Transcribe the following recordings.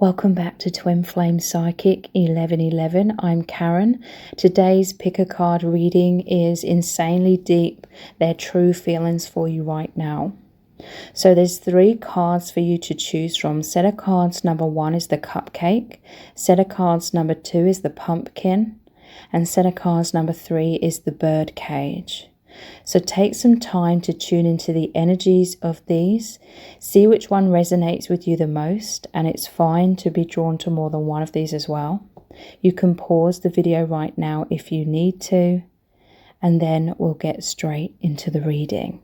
Welcome back to Twin Flame Psychic 1111. I'm Karen. Today's pick a card reading is Insanely Deep, Their True Feelings for You Right Now. So there's 3 cards for you to choose from. Set of cards number 1 is the Cupcake. Set of cards number 2 is the Pumpkin. And set of cards number 3 is the Birdcage. So take some time to tune into the energies of these. See which one resonates with you the most, and it's fine to be drawn to more than one of these as well. You can pause the video right now if you need to, and then we'll get straight into the reading.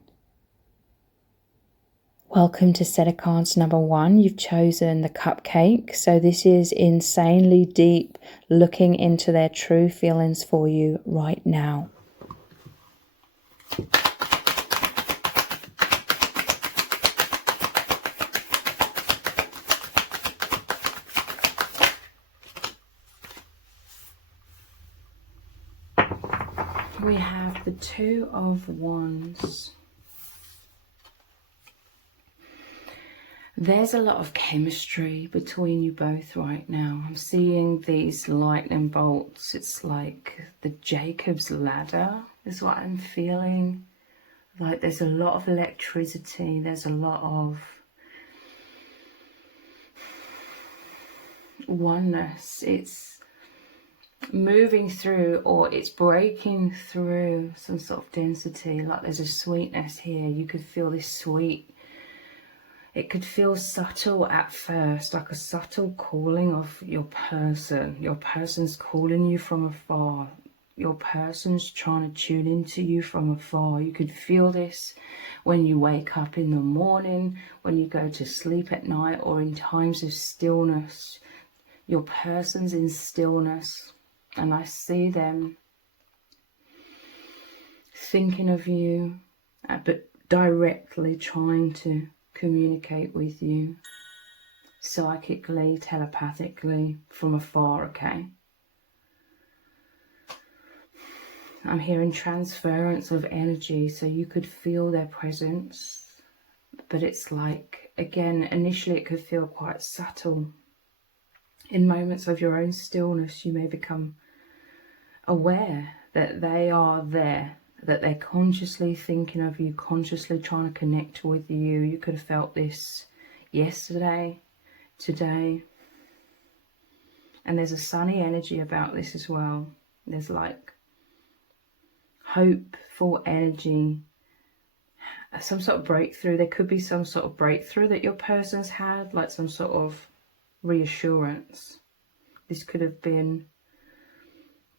Welcome to set of cards number 1. You've chosen the Cupcake. So this is insanely deep, looking into their true feelings for you right now. We have the Two of Wands. There's a lot of chemistry between you both right now. I'm seeing these lightning bolts. It's like the Jacob's ladder is what I'm feeling. Like there's a lot of electricity. There's a lot of oneness. It's moving through, or it's breaking through some sort of density. Like there's a sweetness here. You could feel this sweet. It could feel subtle at first, like a subtle calling of your person. Your person's calling you from afar. Your person's trying to tune into you from afar. You could feel this when you wake up in the morning, when you go to sleep at night, or in times of stillness. Your person's in stillness. And I see them thinking of you, but directly trying to communicate with you psychically, telepathically, from afar, okay? I'm hearing transference of energy, so you could feel their presence, but it's like, again, initially it could feel quite subtle. In moments of your own stillness, you may become aware that they are there, that they're consciously thinking of you, consciously trying to connect with you. You could have felt this yesterday, today. And there's a sunny energy about this as well. There's like hopeful energy, some sort of breakthrough. There could be some sort of breakthrough that your person's had, like some sort of reassurance. This could have been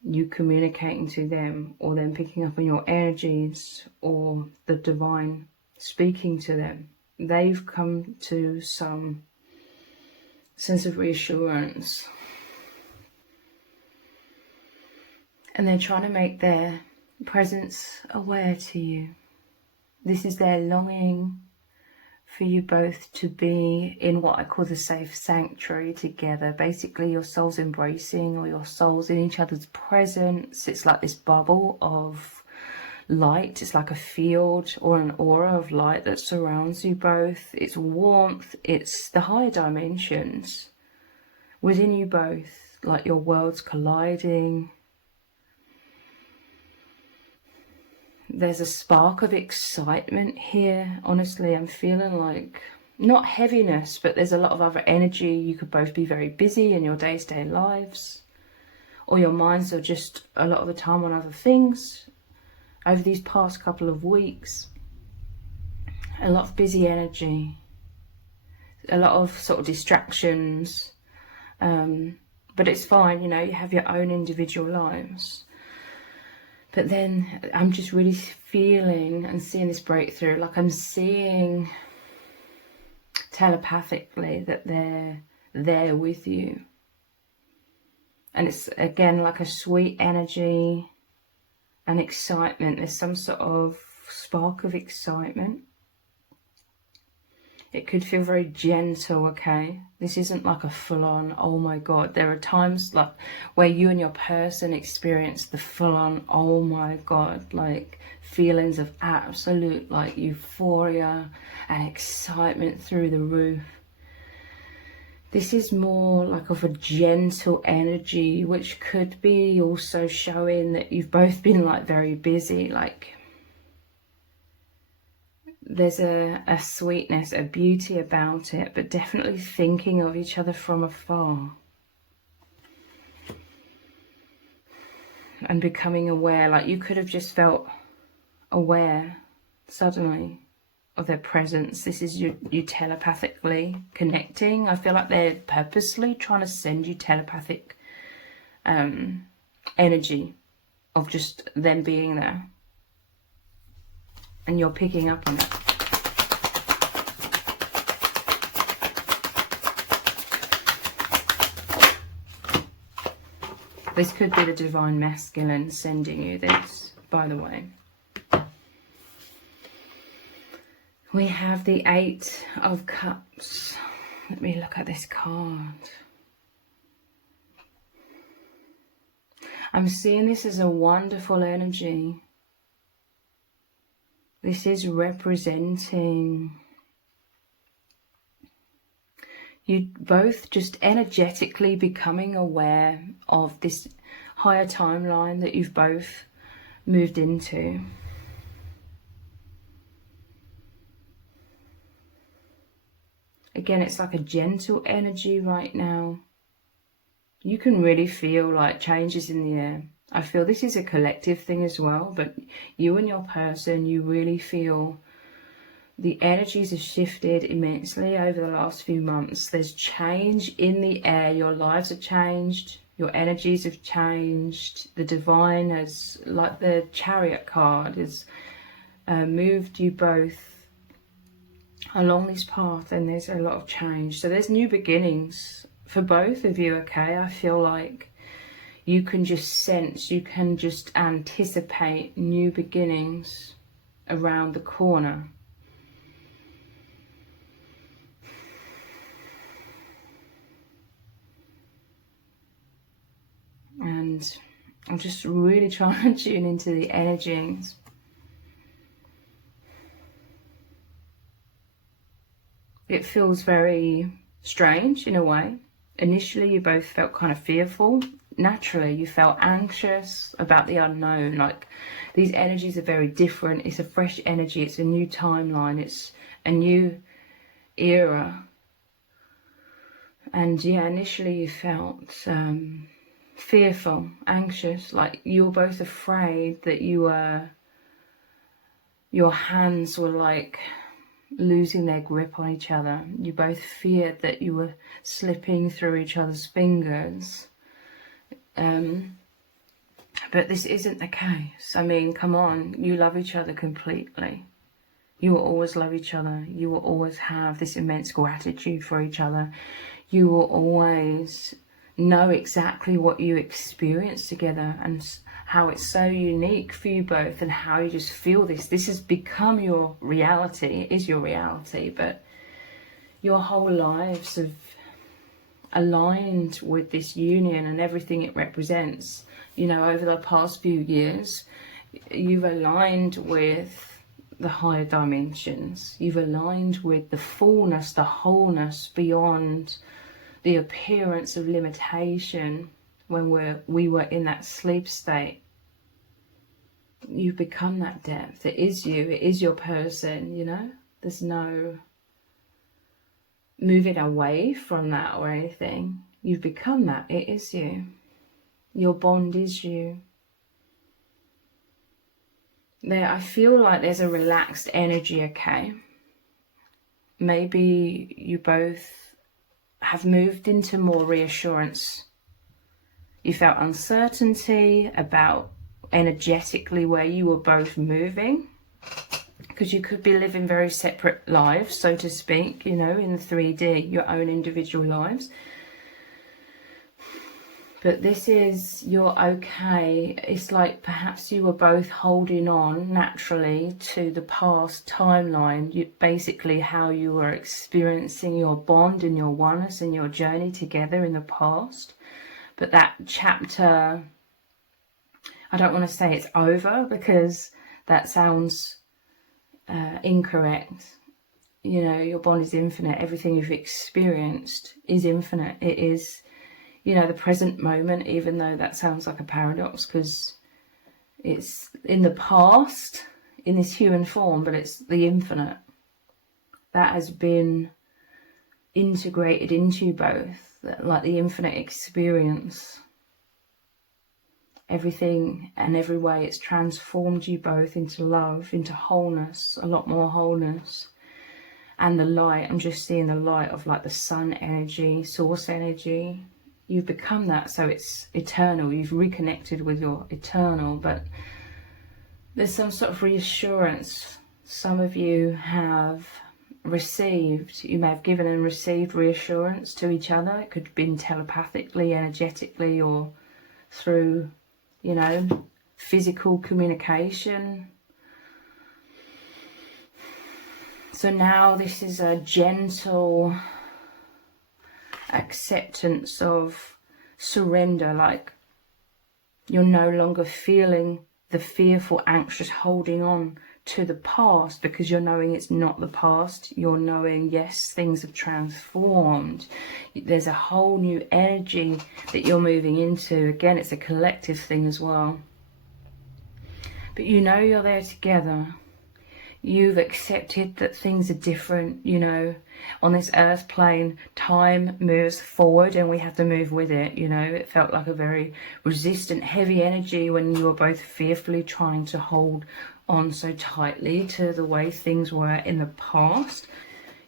you communicating to them, or them picking up on your energies, or the divine speaking to them. They've come to some sense of reassurance, and they're trying to make their presence aware to you. This is their longing for you both to be in what I call the safe sanctuary together. Basically, your souls embracing, or your souls in each other's presence. It's like this bubble of light. It's like a field or an aura of light that surrounds you both. It's warmth. It's the higher dimensions within you both, like your worlds colliding. There's a spark of excitement here. Honestly, I'm feeling like, not heaviness, but there's a lot of other energy. You could both be very busy in your day-to-day lives, or your minds are just a lot of the time on other things. Over these past couple of weeks, a lot of busy energy, a lot of sort of distractions, but it's fine, you know, you have your own individual lives. But then I'm just really feeling and seeing this breakthrough. Like I'm seeing telepathically that they're there with you. And it's, again, like a sweet energy and excitement. There's some sort of spark of excitement. It could feel very gentle, okay? This isn't like a full-on, oh my God. There are times like where you and your person experience the full-on, oh my God, like feelings of absolute like euphoria and excitement through the roof. This is more like of a gentle energy, which could be also showing that you've both been like very busy, like there's a sweetness, a beauty about it, but definitely thinking of each other from afar. And becoming aware, like you could have just felt aware suddenly of their presence. This is you telepathically connecting. I feel like they're purposely trying to send you telepathic energy of just them being there. And you're picking up on it. This could be the divine masculine sending you this, by the way. We have the 8 of Cups. Let me look at this card. I'm seeing this as a wonderful energy. This is representing you both just energetically becoming aware of this higher timeline that you've both moved into. Again, it's like a gentle energy right now. You can really feel like changes in the air. I feel this is a collective thing as well, but you and your person, you really feel the energies have shifted immensely over the last few months. There's change in the air. Your lives have changed. Your energies have changed. The divine has, like the Chariot card, has moved you both along this path, and there's a lot of change. So there's new beginnings for both of you, okay? I feel like you can just sense, you can just anticipate new beginnings around the corner. And I'm just really trying to tune into the energies. It feels very strange in a way. Initially, you both felt kind of fearful. Naturally, you felt anxious about the unknown. Like, these energies are very different. It's a fresh energy. It's a new timeline. It's a new era. And yeah, initially you felt fearful, anxious, like you were both afraid that your hands were like losing their grip on each other. You both feared that you were slipping through each other's fingers. But this isn't the case. I mean, come on, you love each other completely. You will always love each other. You will always have this immense gratitude for each other. You will always know exactly what you experience together and how it's so unique for you both, and how you just feel this. This has become your reality. It is your reality, but your whole lives have aligned with this union and everything it represents. You know, over the past few years, you've aligned with the higher dimensions. You've aligned with the fullness, the wholeness beyond the appearance of limitation when we were in that sleep state. You've become that depth. It is you. It is your person, you know. There's no moving away from that or anything. You've become that. It is you. Your bond is you. There, I feel like there's a relaxed energy, okay? Maybe you both have moved into more reassurance. You felt uncertainty about energetically where you were both moving, because you could be living very separate lives, so to speak, you know, in the 3D, your own individual lives. But this is, you're okay. It's like perhaps you were both holding on naturally to the past timeline, basically how you were experiencing your bond and your oneness and your journey together in the past. But that chapter, I don't want to say it's over, because that sounds incorrect. you know, your bond is infinite. Everything you've experienced is infinite. It is, you know, the present moment, even though that sounds like a paradox because it's in the past in this human form, but it's the infinite that has been integrated into you both, like the infinite experience. Everything and every way it's transformed you both into love, into wholeness, a lot more wholeness. And the light, I'm just seeing the light of like the sun energy, source energy. You've become that, so it's eternal. You've reconnected with your eternal, but there's some sort of reassurance. Some of you have received, you may have given and received reassurance to each other. It could have been telepathically, energetically, or through, you know, physical communication. So now this is a gentle acceptance of surrender, like you're no longer feeling the fearful, anxious holding on to the past because you're knowing it's not the past. You're knowing, yes, things have transformed. There's a whole new energy that you're moving into. Again, it's a collective thing as well. But you know you're there together. You've accepted that things are different, you know. On this earth plane, time moves forward and we have to move with it, you know. It felt like a very resistant, heavy energy when you were both fearfully trying to hold on so tightly to the way things were in the past.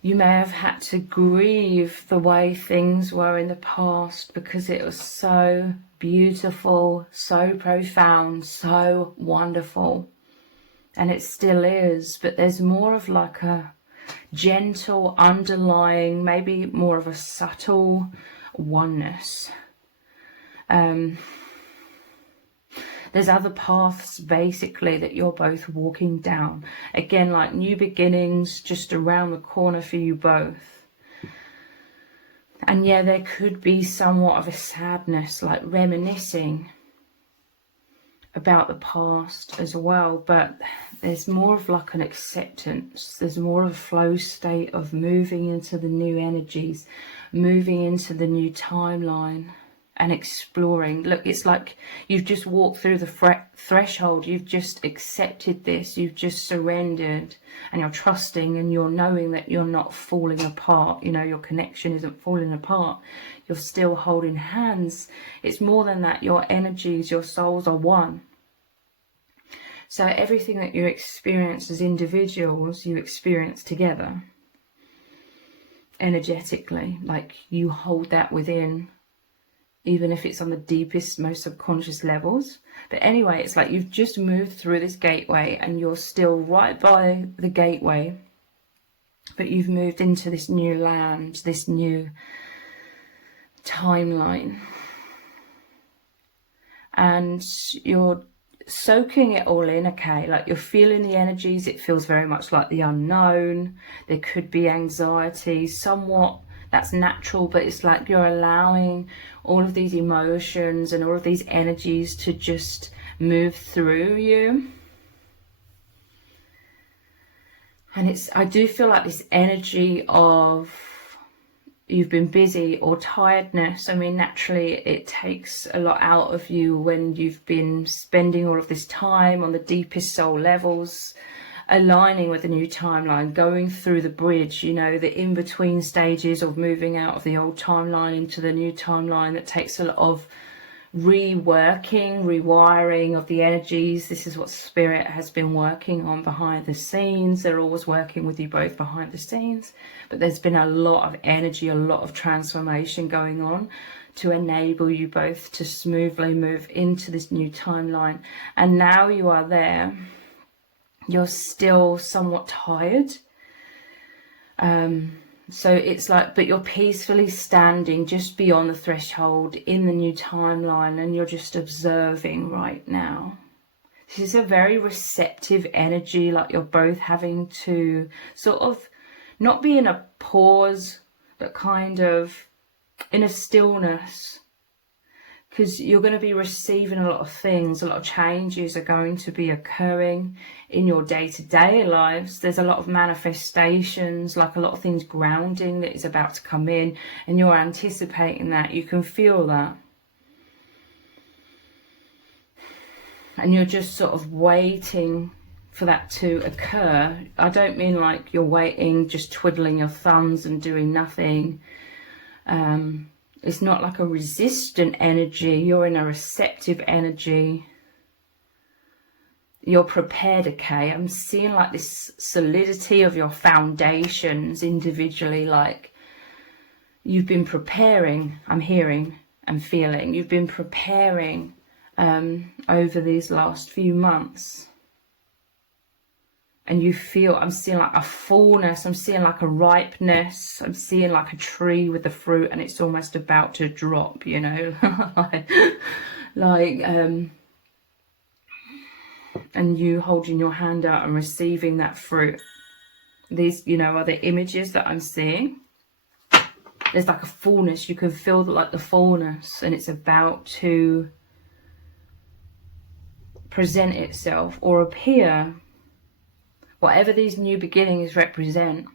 You may have had to grieve the way things were in the past because it was so beautiful, so profound, so wonderful. And it still is, but there's more of like a gentle underlying, maybe more of a subtle oneness. There's other paths basically that you're both walking down. Again, like new beginnings just around the corner for you both. And yeah, there could be somewhat of a sadness, like reminiscing about the past as well, but there's more of like an acceptance. There's more of a flow state of moving into the new energies, moving into the new timeline and exploring. Look, it's like you've just walked through the threshold. You've just accepted this. You've just surrendered and you're trusting and you're knowing that you're not falling apart. You know, your connection isn't falling apart. You're still holding hands. It's more than that. Your energies, your souls are one. So everything that you experience as individuals, you experience together. Energetically, like you hold that within, even if it's on the deepest, most subconscious levels. But anyway, it's like you've just moved through this gateway and you're still right by the gateway. But you've moved into this new land, this new timeline. And you're soaking it all in, okay, like you're feeling the energies. It feels very much like the unknown. There could be anxiety, somewhat, that's natural, but it's like you're allowing all of these emotions and all of these energies to just move through you. And it's, I do feel like this energy of you've been busy or tiredness. I mean, naturally it takes a lot out of you when you've been spending all of this time on the deepest soul levels, aligning with the new timeline, going through the bridge, you know, the in-between stages of moving out of the old timeline into the new timeline. That takes a lot of reworking, rewiring of the energies. This is what Spirit has been working on behind the scenes. They're always working with you both behind the scenes, but there's been a lot of energy, a lot of transformation going on to enable you both to smoothly move into this new timeline. And now you are there. You're still somewhat tired. So it's like, but you're peacefully standing just beyond the threshold in the new timeline, and you're just observing right now. This is a very receptive energy, like you're both having to sort of not be in a pause, but kind of in a stillness, because you're going to be receiving a lot of things. A lot of changes are going to be occurring in your day-to-day lives. There's a lot of manifestations, like a lot of things grounding that is about to come in, and you're anticipating that. You can feel that. And you're just sort of waiting for that to occur. I don't mean like you're waiting, just twiddling your thumbs and doing nothing. It's not like a resistant energy. You're in a receptive energy. You're prepared, okay? I'm seeing like this solidity of your foundations individually, like you've been preparing. I'm hearing and feeling you've been preparing over these last few months. And you feel, I'm seeing like a fullness, I'm seeing like a ripeness, I'm seeing like a tree with the fruit and it's almost about to drop, you know, and you holding your hand out and receiving that fruit. These, you know, are the images that I'm seeing. There's like a fullness, you can feel like the fullness, and it's about to present itself or appear. Whatever these new beginnings represent.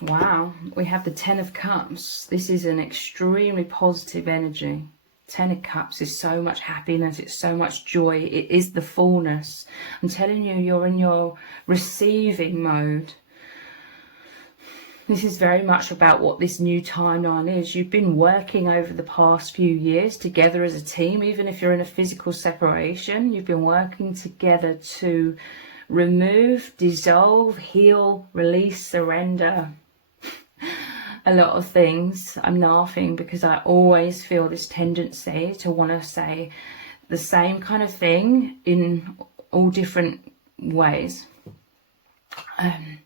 Wow, we have the Ten of Cups. This is an extremely positive energy. Ten of Cups is so much happiness, it's so much joy, it is the fullness. I'm telling you, you're in your receiving mode. This is very much about what this new timeline is. You've been working over the past few years together as a team, even if you're in a physical separation. You've been working together to remove, dissolve, heal, release, surrender. A lot of things. I'm laughing because I always feel this tendency to want to say the same kind of thing in all different ways. And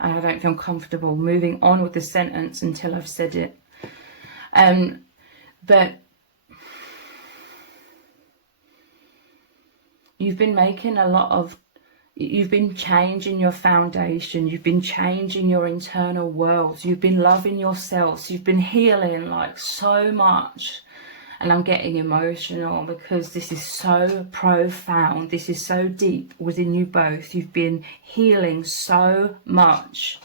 I don't feel comfortable moving on with the sentence until I've said it. But you've been making a lot of, you've been changing your foundation, you've been changing your internal worlds, you've been loving yourselves, you've been healing like so much. And I'm getting emotional because this is so profound, this is so deep within you both. You've been healing so much.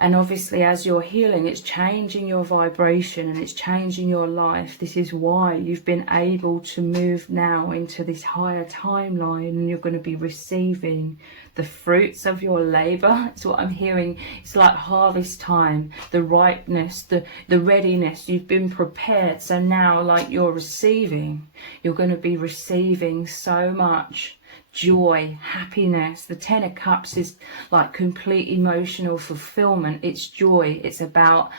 And obviously as you're healing, it's changing your vibration and it's changing your life. This is why you've been able to move now into this higher timeline, and you're going to be receiving the fruits of your labor. It's what I'm hearing. It's like harvest time, the ripeness, the readiness. You've been prepared. So now, like, you're receiving. You're going to be receiving so much joy, happiness. The Ten of Cups is like complete emotional fulfillment. It's joy. It's about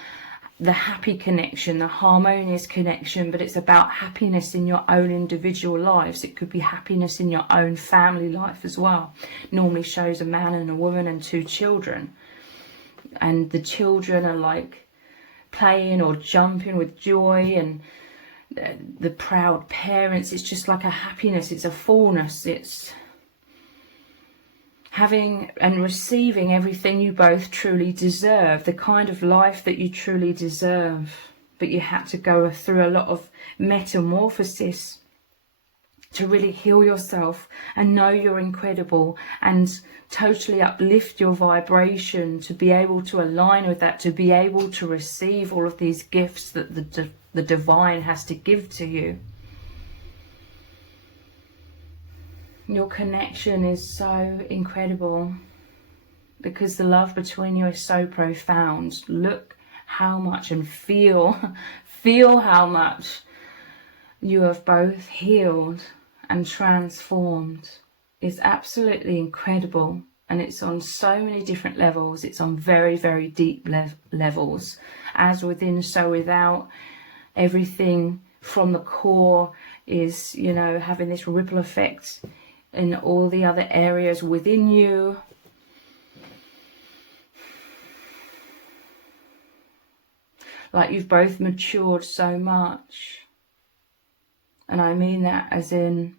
the happy connection, the harmonious connection, but it's about happiness in your own individual lives. It could be happiness in your own family life as well. Normally shows a man and a woman and 2 children. And the children are like playing or jumping with joy, and the proud parents, it's just like a happiness, it's a fullness, it's having and receiving everything you both truly deserve, the kind of life that you truly deserve. But you had to go through a lot of metamorphosis to really heal yourself and know you're incredible and totally uplift your vibration, to be able to align with that, to be able to receive all of these gifts that the divine has to give to you. Your connection is so incredible because the love between you is so profound. Look how much and feel how much you have both healed and transformed. It's absolutely incredible, and it's on so many different levels. It's on very, very deep levels, as within, so without. Everything from the core is, you know, having this ripple effect in all the other areas within you. Like you've both matured so much. And I mean that as in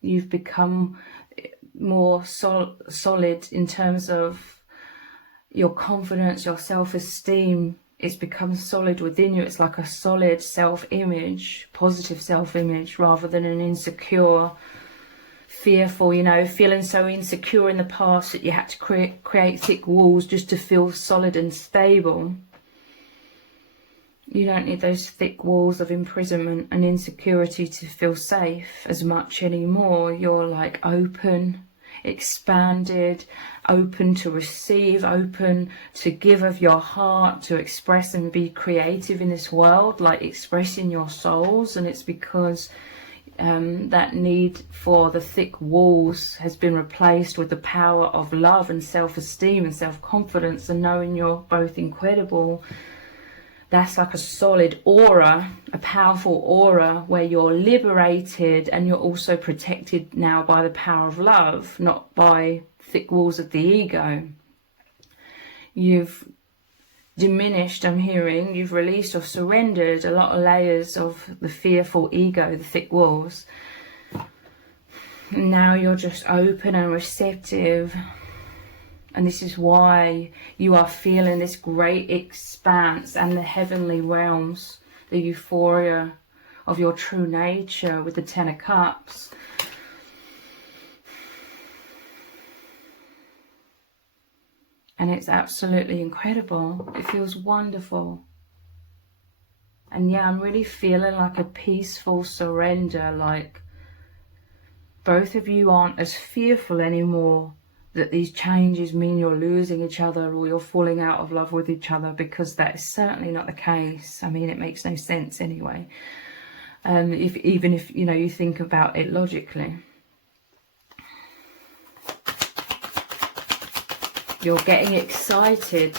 you've become more solid in terms of your confidence, your self-esteem. It's become solid within you. It's like a solid self-image, positive self-image, rather than an insecure, fearful, feeling so insecure in the past that you had to create thick walls just to feel solid and stable. You don't need those thick walls of imprisonment and insecurity to feel safe as much anymore. You're like open, expanded, open to receive, open to give of your heart, to express and be creative in this world, like expressing your souls. And it's because that need for the thick walls has been replaced with the power of love and self-esteem and self-confidence and knowing you're both incredible. That's like a solid aura, a powerful aura where you're liberated and you're also protected now by the power of love, not by thick walls of the ego. You've diminished, I'm hearing, you've released or surrendered a lot of layers of the fearful ego, the thick walls. And now you're just open and receptive. And this is why you are feeling this great expanse and the heavenly realms, the euphoria of your true nature with the Ten of Cups. And it's absolutely incredible. It feels wonderful. And yeah, I'm really feeling like a peaceful surrender, like both of you aren't as fearful anymore that these changes mean you're losing each other or you're falling out of love with each other, because that is certainly not the case. I mean, it makes no sense anyway. Even if you think about it logically. You're getting excited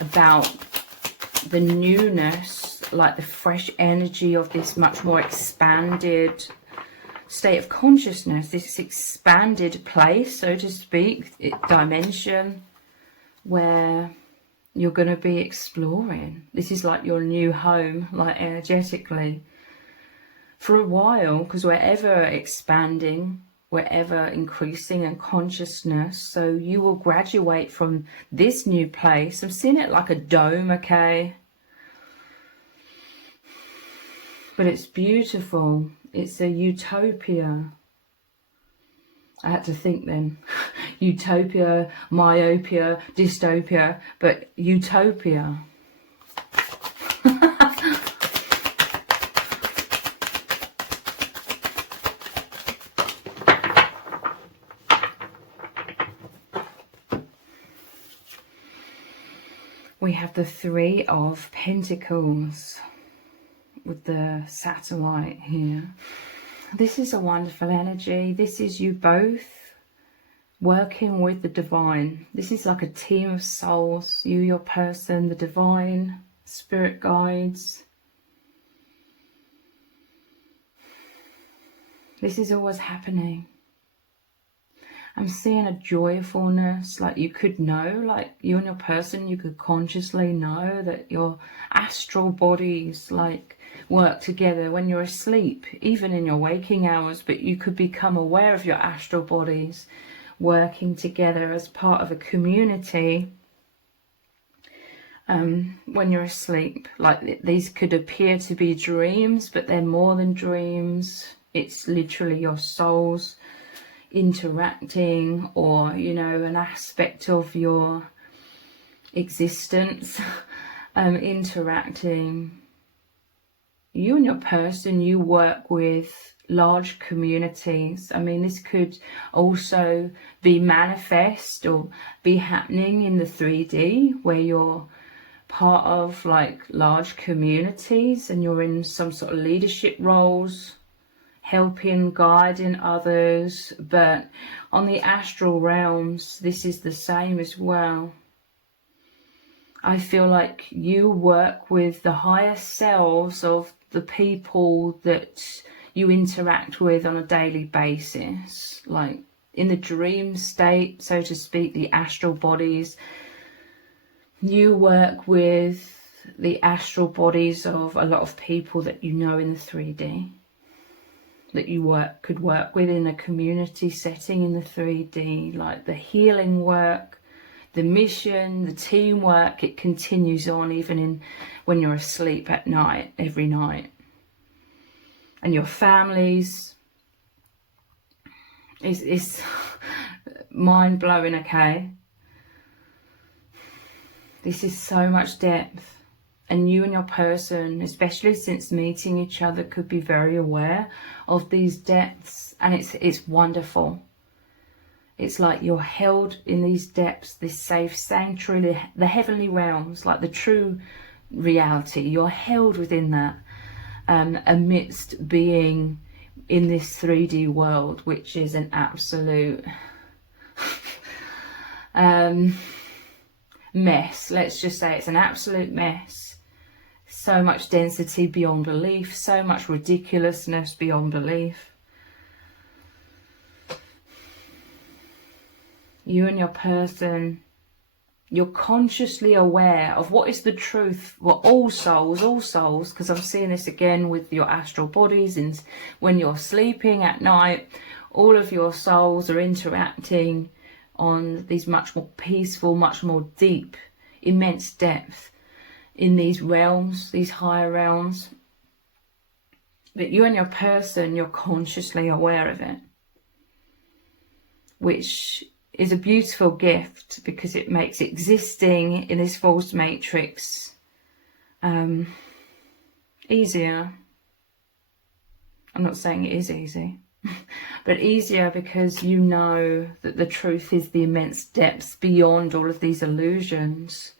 about the newness, like the fresh energy of this much more expanded state of consciousness, this expanded place, so to speak, dimension where you're going to be exploring. This is like your new home, like energetically, for a while, because we're ever expanding, we're ever increasing in consciousness. So you will graduate from this new place. I'm seeing it like a dome, okay? But it's beautiful. It's a utopia. I had to think then. Utopia, myopia, dystopia, but utopia. We have the Three of Pentacles with the satellite here. This is a wonderful energy. This is you both working with the divine. This is like a team of souls. You, your person, the divine, spirit guides. This is always happening. I'm seeing a joyfulness, like you could know, like you and your person, you could consciously know that your astral bodies like work together when you're asleep, even in your waking hours, but you could become aware of your astral bodies working together as part of a community when you're asleep. Like these could appear to be dreams, but they're more than dreams. It's literally your souls interacting, or an aspect of your existence interacting. You and your person, you work with large communities. I mean, this could also be manifest or be happening in the 3D, where you're part of like large communities and you're in some sort of leadership roles, helping, guiding others. But on the astral realms, this is the same as well. I feel like you work with the higher selves of the people that you interact with on a daily basis, like in the dream state, so to speak, the astral bodies. You work with the astral bodies of a lot of people that you know in the 3D, that you could work with in a community setting in the 3D, like the healing work, the mission, the teamwork. It continues on even when you're asleep at night, every night. And your families, it's mind-blowing, okay? This is so much depth. And you and your person, especially since meeting each other, could be very aware of these depths. And it's wonderful. It's like you're held in these depths, this safe sanctuary, the heavenly realms, like the true reality. You're held within that, amidst being in this 3D world, which is an absolute mess. Let's just say it's an absolute mess. So much density beyond belief, so much ridiculousness beyond belief. You and your person, you're consciously aware of what is the truth for all souls, because I'm seeing this again with your astral bodies, and when you're sleeping at night, all of your souls are interacting on these much more peaceful, much more deep, immense depth in these realms, these higher realms. But you and your person, you're consciously aware of it, which is a beautiful gift because it makes existing in this false matrix easier. I'm not saying it is easy, but easier because you know that the truth is the immense depths beyond all of these illusions.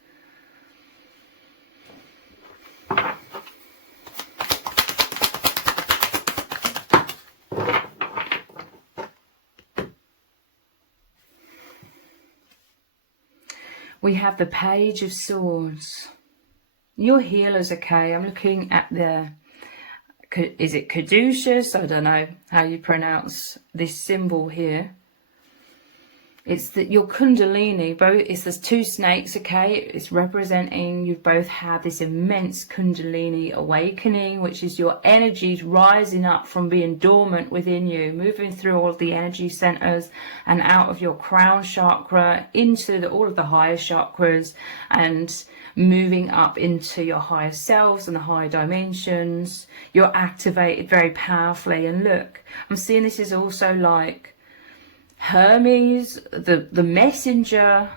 We have the Page of Swords. Your healers, okay? I'm looking at the, is it caduceus? I don't know how you pronounce this symbol here. It's that your kundalini, there's two snakes, okay? It's representing you've both had this immense kundalini awakening, which is your energies rising up from being dormant within you, moving through all of the energy centers and out of your crown chakra into all of the higher chakras, and moving up into your higher selves and the higher dimensions. You're activated very powerfully. And look, I'm seeing this is also like Hermes, the messenger,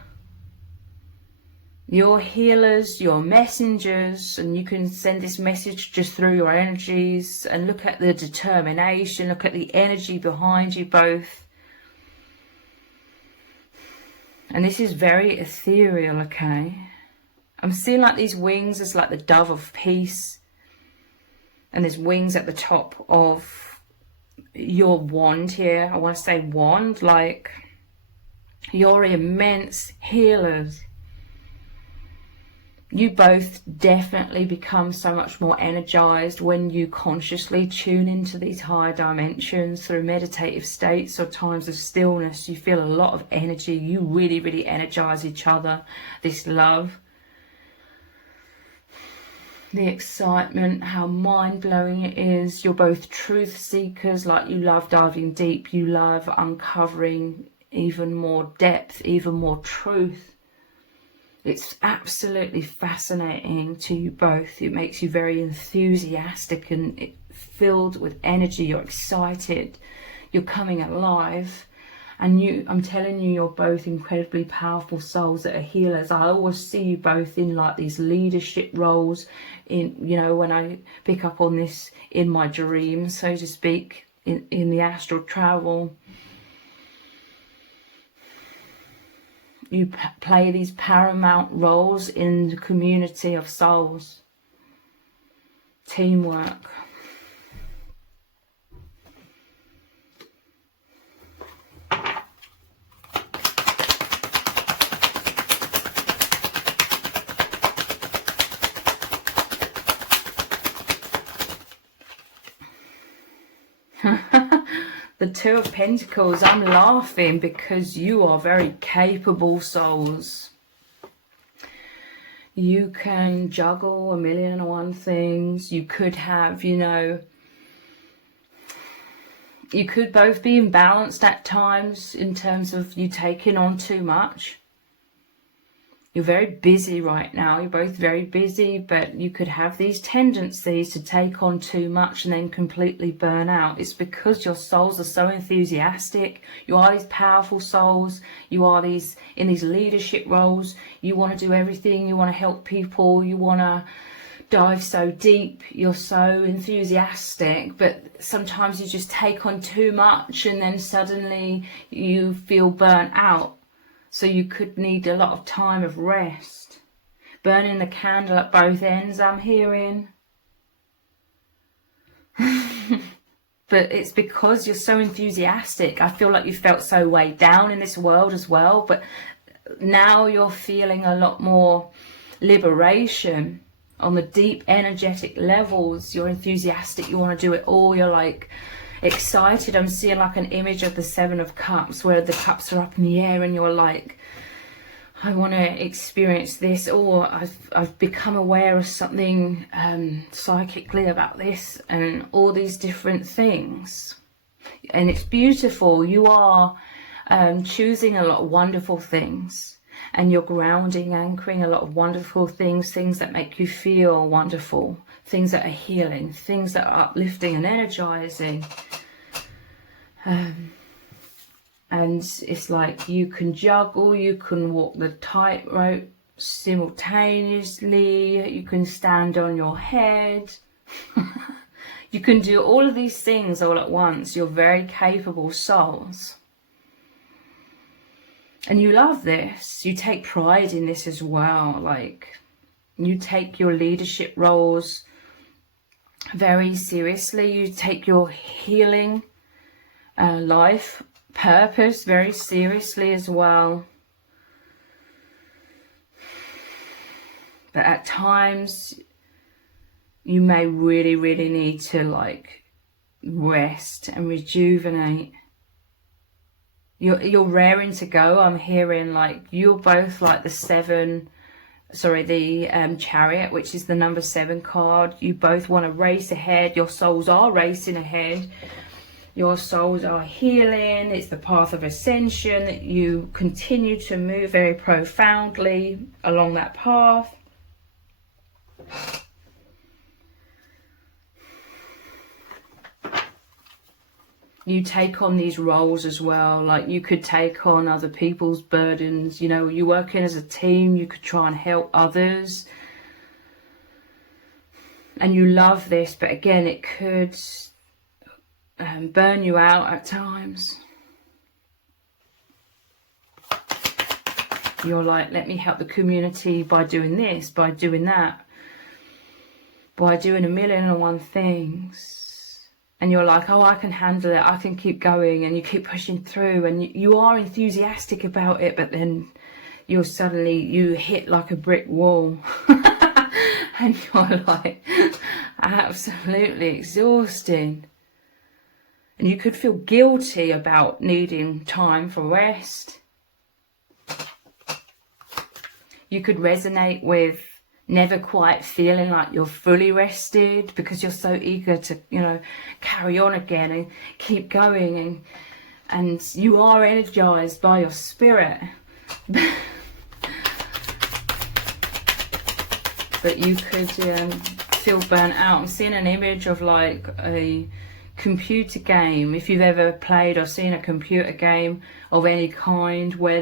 your healers, your messengers, and you can send this message just through your energies. And look at the determination, look at the energy behind you both. And this is very ethereal, okay? I'm seeing like these wings as like the dove of peace, and there's wings at the top of your wand here. I want to say wand, like your immense healers. You both definitely become so much more energized when you consciously tune into these higher dimensions through meditative states or times of stillness. You feel a lot of energy. You really, really energize each other. This love, the excitement, how mind-blowing it is. You're both truth seekers, like you love diving deep, you love uncovering even more depth, even more truth. It's absolutely fascinating to you both. It makes you very enthusiastic and filled with energy. You're excited, you're coming alive. And I'm telling you, you're both incredibly powerful souls that are healers. I always see you both in like these leadership roles, in, you know, when I pick up on this in my dreams, so to speak, in the astral travel. You play these paramount roles in the community of souls. Teamwork. The Two of Pentacles. I'm laughing because you are very capable souls. You can juggle a million and one things. You could have, you know, you could both be imbalanced at times in terms of you taking on too much. You're very busy right now. You're both very busy, but you could have these tendencies to take on too much and then completely burn out. It's because your souls are so enthusiastic. You are these powerful souls. You are these in these leadership roles. You want to do everything. You want to help people. You want to dive so deep. You're so enthusiastic, but sometimes you just take on too much and then suddenly you feel burnt out. So you could need a lot of time of rest. Burning the candle at both ends, I'm hearing. But it's because you're so enthusiastic. I feel like you felt so weighed down in this world as well. But now you're feeling a lot more liberation on the deep energetic levels. You're enthusiastic. You want to do it all. You're like excited. I'm seeing like an image of the Seven of Cups where the cups are up in the air and you're like, I want to experience this, or I've become aware of something psychically about this, and all these different things. And it's beautiful. You are choosing a lot of wonderful things, and you're grounding, anchoring a lot of wonderful things, things that make you feel wonderful, things that are healing, things that are uplifting and energizing. And it's like you can juggle, you can walk the tightrope simultaneously, you can stand on your head. You can do all of these things all at once. You're very capable souls. And you love this. You take pride in this as well. Like, you take your leadership roles very seriously. You take your healing life purpose very seriously as well. But at times you may really, really need to like rest and rejuvenate. You're raring to go. I'm hearing like you're both like the Chariot, which is the number 7 card. You both want to race ahead. Your souls are racing ahead. Your souls are healing. It's the path of ascension that you continue to move very profoundly along that path. You take on these roles as well. Like you could take on other people's burdens. You know, you work in as a team. You could try and help others. And you love this, but again, it could burn you out at times. You're like, let me help the community by doing this, by doing that, by doing a million and one things. And you're like, oh, I can handle it, I can keep going, and you keep pushing through, and you are enthusiastic about it, but then you hit like a brick wall. And you're like absolutely exhausted. And you could feel guilty about needing time for rest. You could resonate with never quite feeling like you're fully rested because you're so eager to, you know, carry on again and keep going. And you are energized by your spirit. But you could feel burnt out. I'm seeing an image of like a computer game, if you've ever played or seen a computer game of any kind, where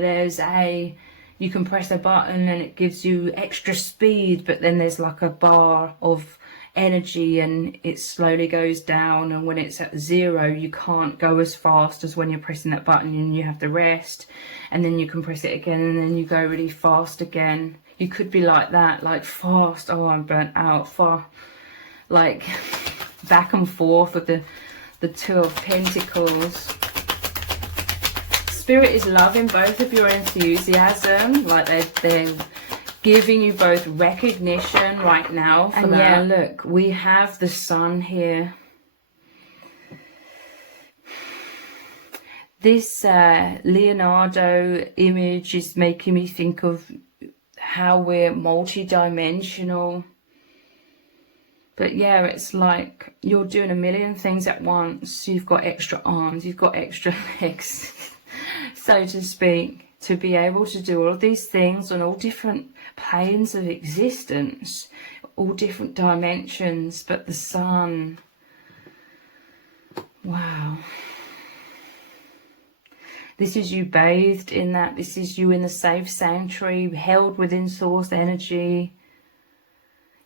you can press a button and it gives you extra speed, but then there's like a bar of energy and it slowly goes down, and when it's at 0 you can't go as fast as when you're pressing that button, and you have to rest, and then you can press it again and then you go really fast again. You could be like that, like fast, oh I'm burnt out, far, like back and forth with the Two of Pentacles. Spirit is loving both of your enthusiasm, like they're giving you both recognition right now for that. Yeah, look, we have the Sun here. This Leonardo image is making me think of how we're multi-dimensional. But yeah, it's like you're doing a million things at once. You've got extra arms, you've got extra legs, so to speak, to be able to do all of these things on all different planes of existence, all different dimensions. But the sun, wow. This is you bathed in that. This is you in the safe sanctuary, held within source energy.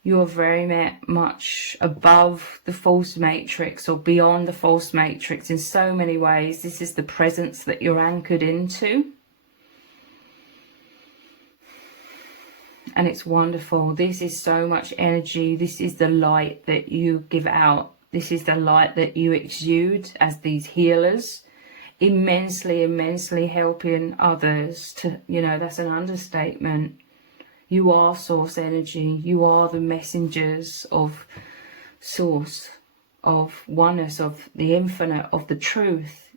You're very much above the false matrix, or beyond the false matrix in so many ways. This is the presence that you're anchored into. And it's wonderful. This is so much energy. This is the light that you give out. This is the light that you exude as these healers. Immensely helping others to, that's an understatement. You are source energy. You are the messengers of source, of oneness, of the infinite, of the truth.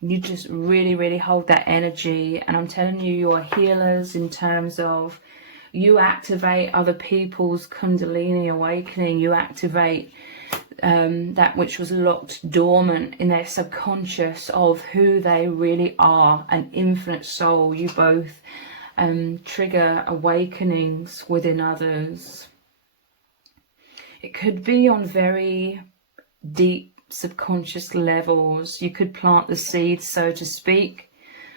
You just really hold that energy. And I'm telling you, you are healers in terms of you activate other people's Kundalini awakening. You activate that which was locked dormant in their subconscious of who they really are, an infinite soul. You both trigger awakenings within others. It could be on very deep subconscious levels. You could plant the seeds, so to speak,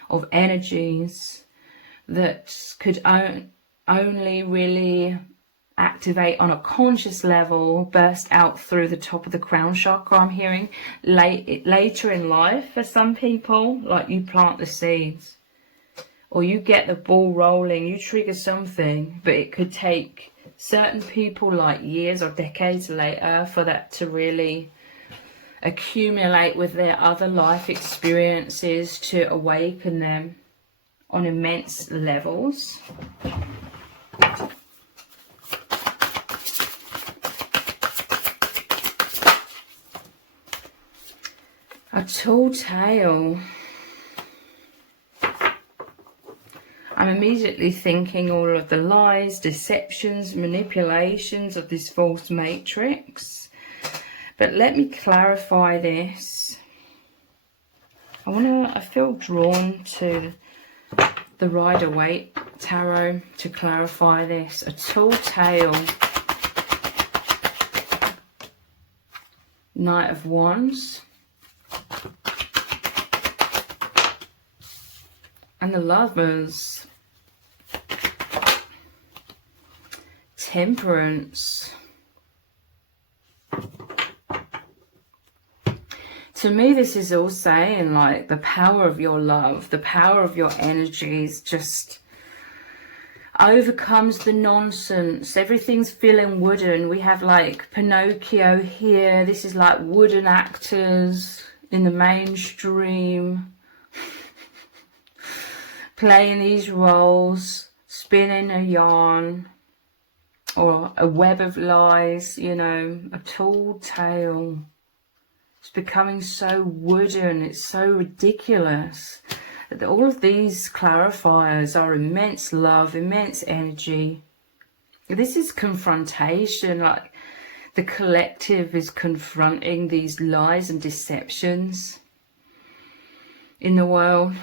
of energies that could only really activate on a conscious level, burst out through the top of the crown chakra. I'm hearing later in life for some people, like you plant the seeds, or you get the ball rolling, you trigger something, but it could take certain people like years or decades later for that to really accumulate with their other life experiences to awaken them on immense levels. A tall tale. I'm immediately thinking all of the lies, deceptions, manipulations of this false matrix. But let me clarify this. I feel drawn to the Rider-Waite Tarot to clarify this. A tall tale. Knight of Wands. And the Lovers. Temperance. To me, this is all saying like the power of your love, the power of your energies just overcomes the nonsense. Everything's feeling wooden. We have like Pinocchio here. This is like wooden actors in the mainstream playing these roles, spinning a yarn or a web of lies, a tall tale. It's becoming so wooden, it's so ridiculous. All of these clarifiers are immense love, immense energy. This is confrontation, like the collective is confronting these lies and deceptions in the world.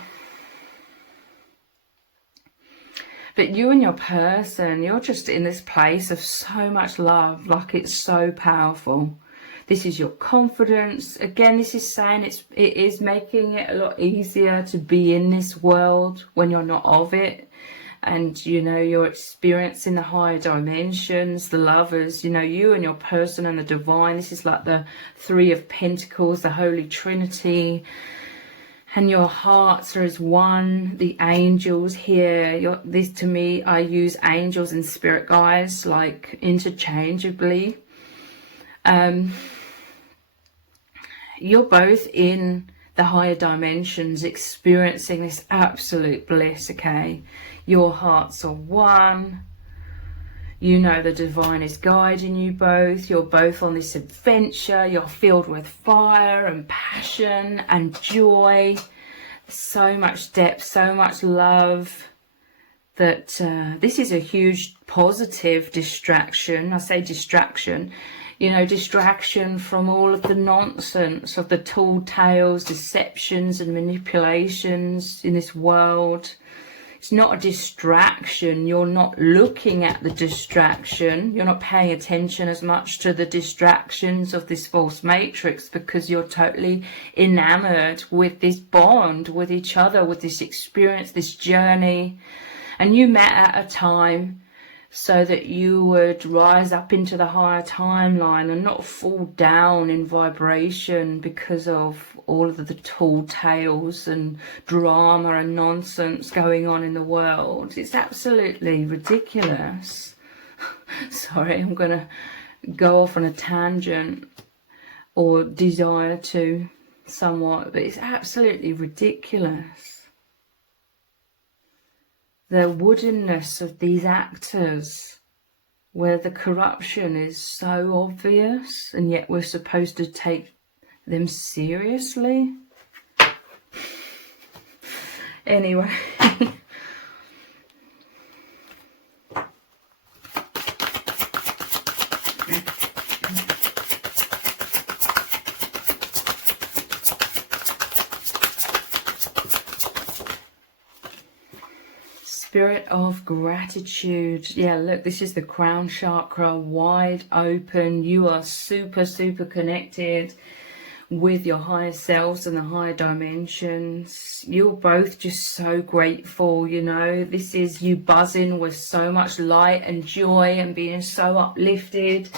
But you and your person, you're just in this place of so much love, like it's so powerful. This is your confidence. Again, this is saying it is making it a lot easier to be in this world when you're not of it. And, you're experiencing the higher dimensions, the Lovers, you and your person and the divine. This is like the Three of Pentacles, the Holy Trinity. And your hearts are as one, the angels here. This, to me, I use angels and spirit guides, like, interchangeably. You're both in the higher dimensions, experiencing this absolute bliss, okay? Your hearts are one. The divine is guiding you both. You're both on this adventure. You're filled with fire and passion and joy. So much depth, so much love. that this is a huge positive distraction. I say distraction, you know, distraction from all of the nonsense of the tall tales, deceptions and manipulations in this world. It's not a distraction. You're not looking at the distraction. You're not paying attention as much to the distractions of this false matrix, because you're totally enamored with this bond with each other, with this experience, this journey. And you met at a time so that you would rise up into the higher timeline and not fall down in vibration because of all of the tall tales and drama and nonsense going on in the world. It's absolutely ridiculous. Sorry, I'm going to go off on a tangent, or desire to somewhat, but it's absolutely ridiculous. The woodenness of these actors, where the corruption is so obvious and yet we're supposed to take them seriously. Anyway. Spirit of gratitude. Yeah, look, this is the crown chakra, wide open. You are super connected with your higher selves and the higher dimensions. You're both just so grateful, you know. This is you buzzing with so much light and joy and being so uplifted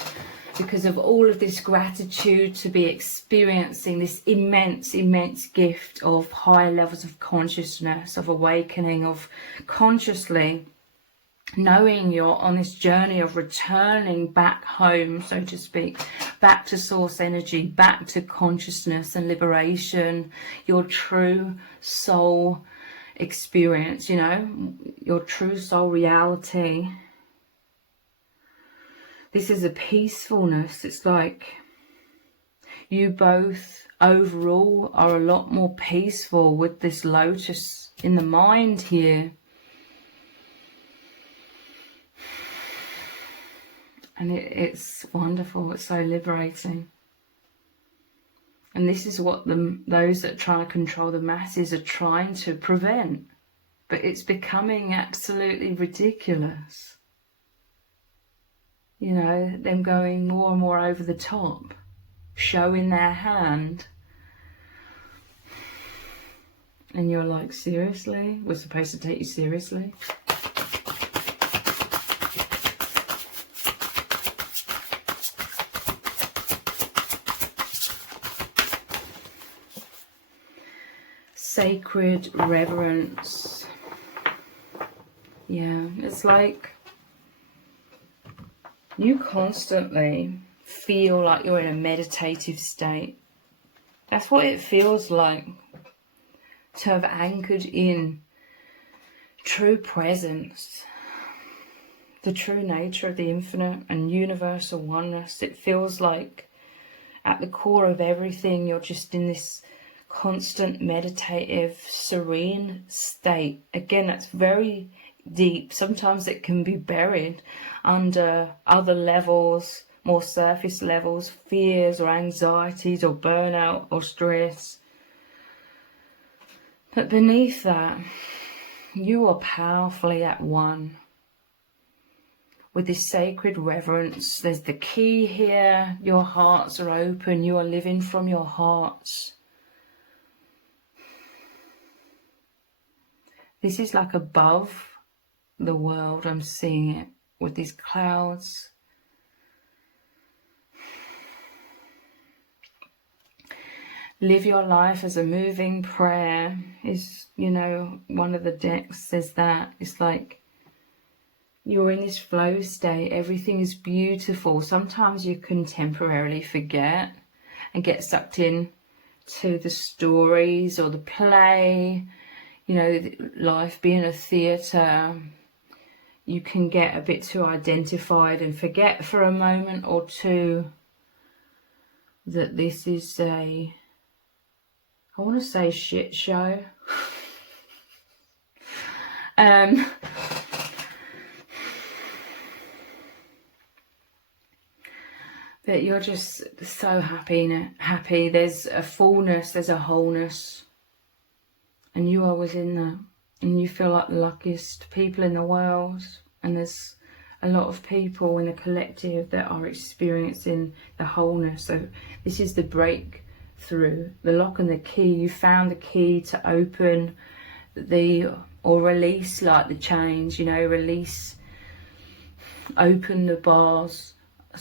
because of all of this gratitude to be experiencing this immense gift of higher levels of consciousness, of awakening, of consciously knowing you're on this journey of returning back home, so to speak, back to source energy, back to consciousness and liberation, your true soul experience, you know, your true soul reality. This is a peacefulness. It's like you both overall are a lot more peaceful with this lotus in the mind here. And it's wonderful. It's so liberating. And this is what those that try to control the masses are trying to prevent. But it's becoming absolutely ridiculous. You know, them going more and more over the top, showing their hand. And you're like, seriously? We're supposed to take you seriously? Sacred reverence. Yeah, it's like you constantly feel like you're in a meditative state. That's what it feels like to have anchored in true presence, the true nature of the infinite and universal oneness. It feels like at the core of everything, you're just in this constant meditative, serene state. Again, that's very deep. Sometimes it can be buried under other levels, more surface levels, fears or anxieties or burnout or stress. But beneath that, you are powerfully at one with this sacred reverence. There's the key here. Your hearts are open. You are living from your hearts. This is like above the world. I'm seeing it with these clouds. Live your life as a moving prayer is, you know, one of the decks says that. It's like you're in this flow state. Everything is beautiful. Sometimes you can temporarily forget and get sucked in to the stories or the play. You know, life being a theatre, you can get a bit too identified and forget for a moment or two that this is a, I want to say shit show. But you're just so happy. There's a fullness, there's a wholeness, and you are within that. And you feel like the luckiest people in the world. And there's a lot of people in the collective that are experiencing the wholeness. So this is the breakthrough, the lock and the key. You found the key to open or release, like the chains, release, open the bars,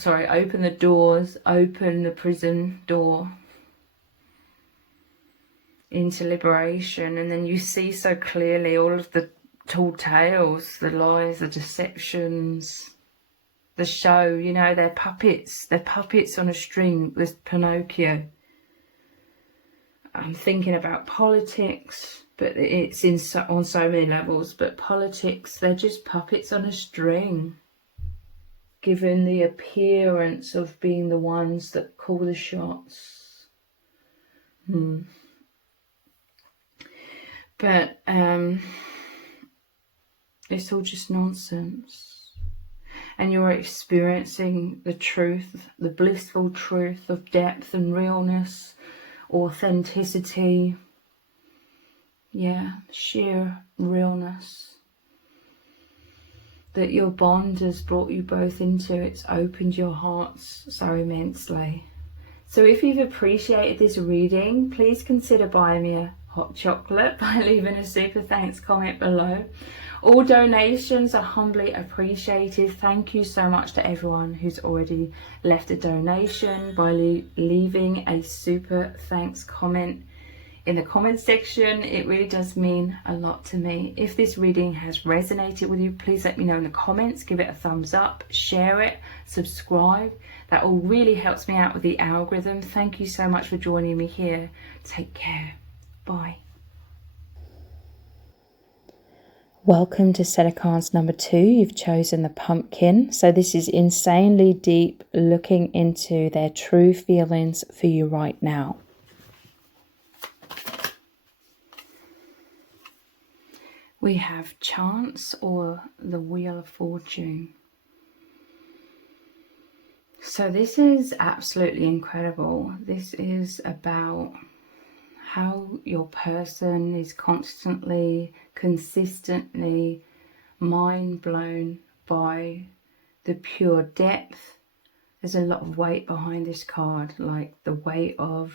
open the doors, open the prison door into liberation. And then you see so clearly all of the tall tales, the lies, the deceptions, the show, they're puppets. They're puppets on a string with Pinocchio. I'm thinking about politics, but it's on so many levels. But politics, they're just puppets on a string, given the appearance of being the ones that call the shots. But it's all just nonsense. And you're experiencing the truth, the blissful truth of depth and realness, authenticity. Yeah, sheer realness. That your bond has brought you both into. It's opened your hearts so immensely. So if you've appreciated this reading, please consider buying me a hot chocolate by leaving a super thanks comment below. All donations are humbly appreciated. Thank you so much to everyone who's already left a donation by leaving a super thanks comment in the comment section. It really does mean a lot to me. If this reading has resonated with you, please let me know in the comments. Give it a thumbs up, share it, subscribe. That all really helps me out with the algorithm. Thank you so much for joining me here. Take care. Bye. Welcome to set of cards number 2. You've chosen the pumpkin. So this is insanely deep, looking into their true feelings for you right now. We have chance or the wheel of fortune. So this is absolutely incredible. This is about how your person is constantly, consistently mind blown by the pure depth. There's a lot of weight behind this card, like the weight of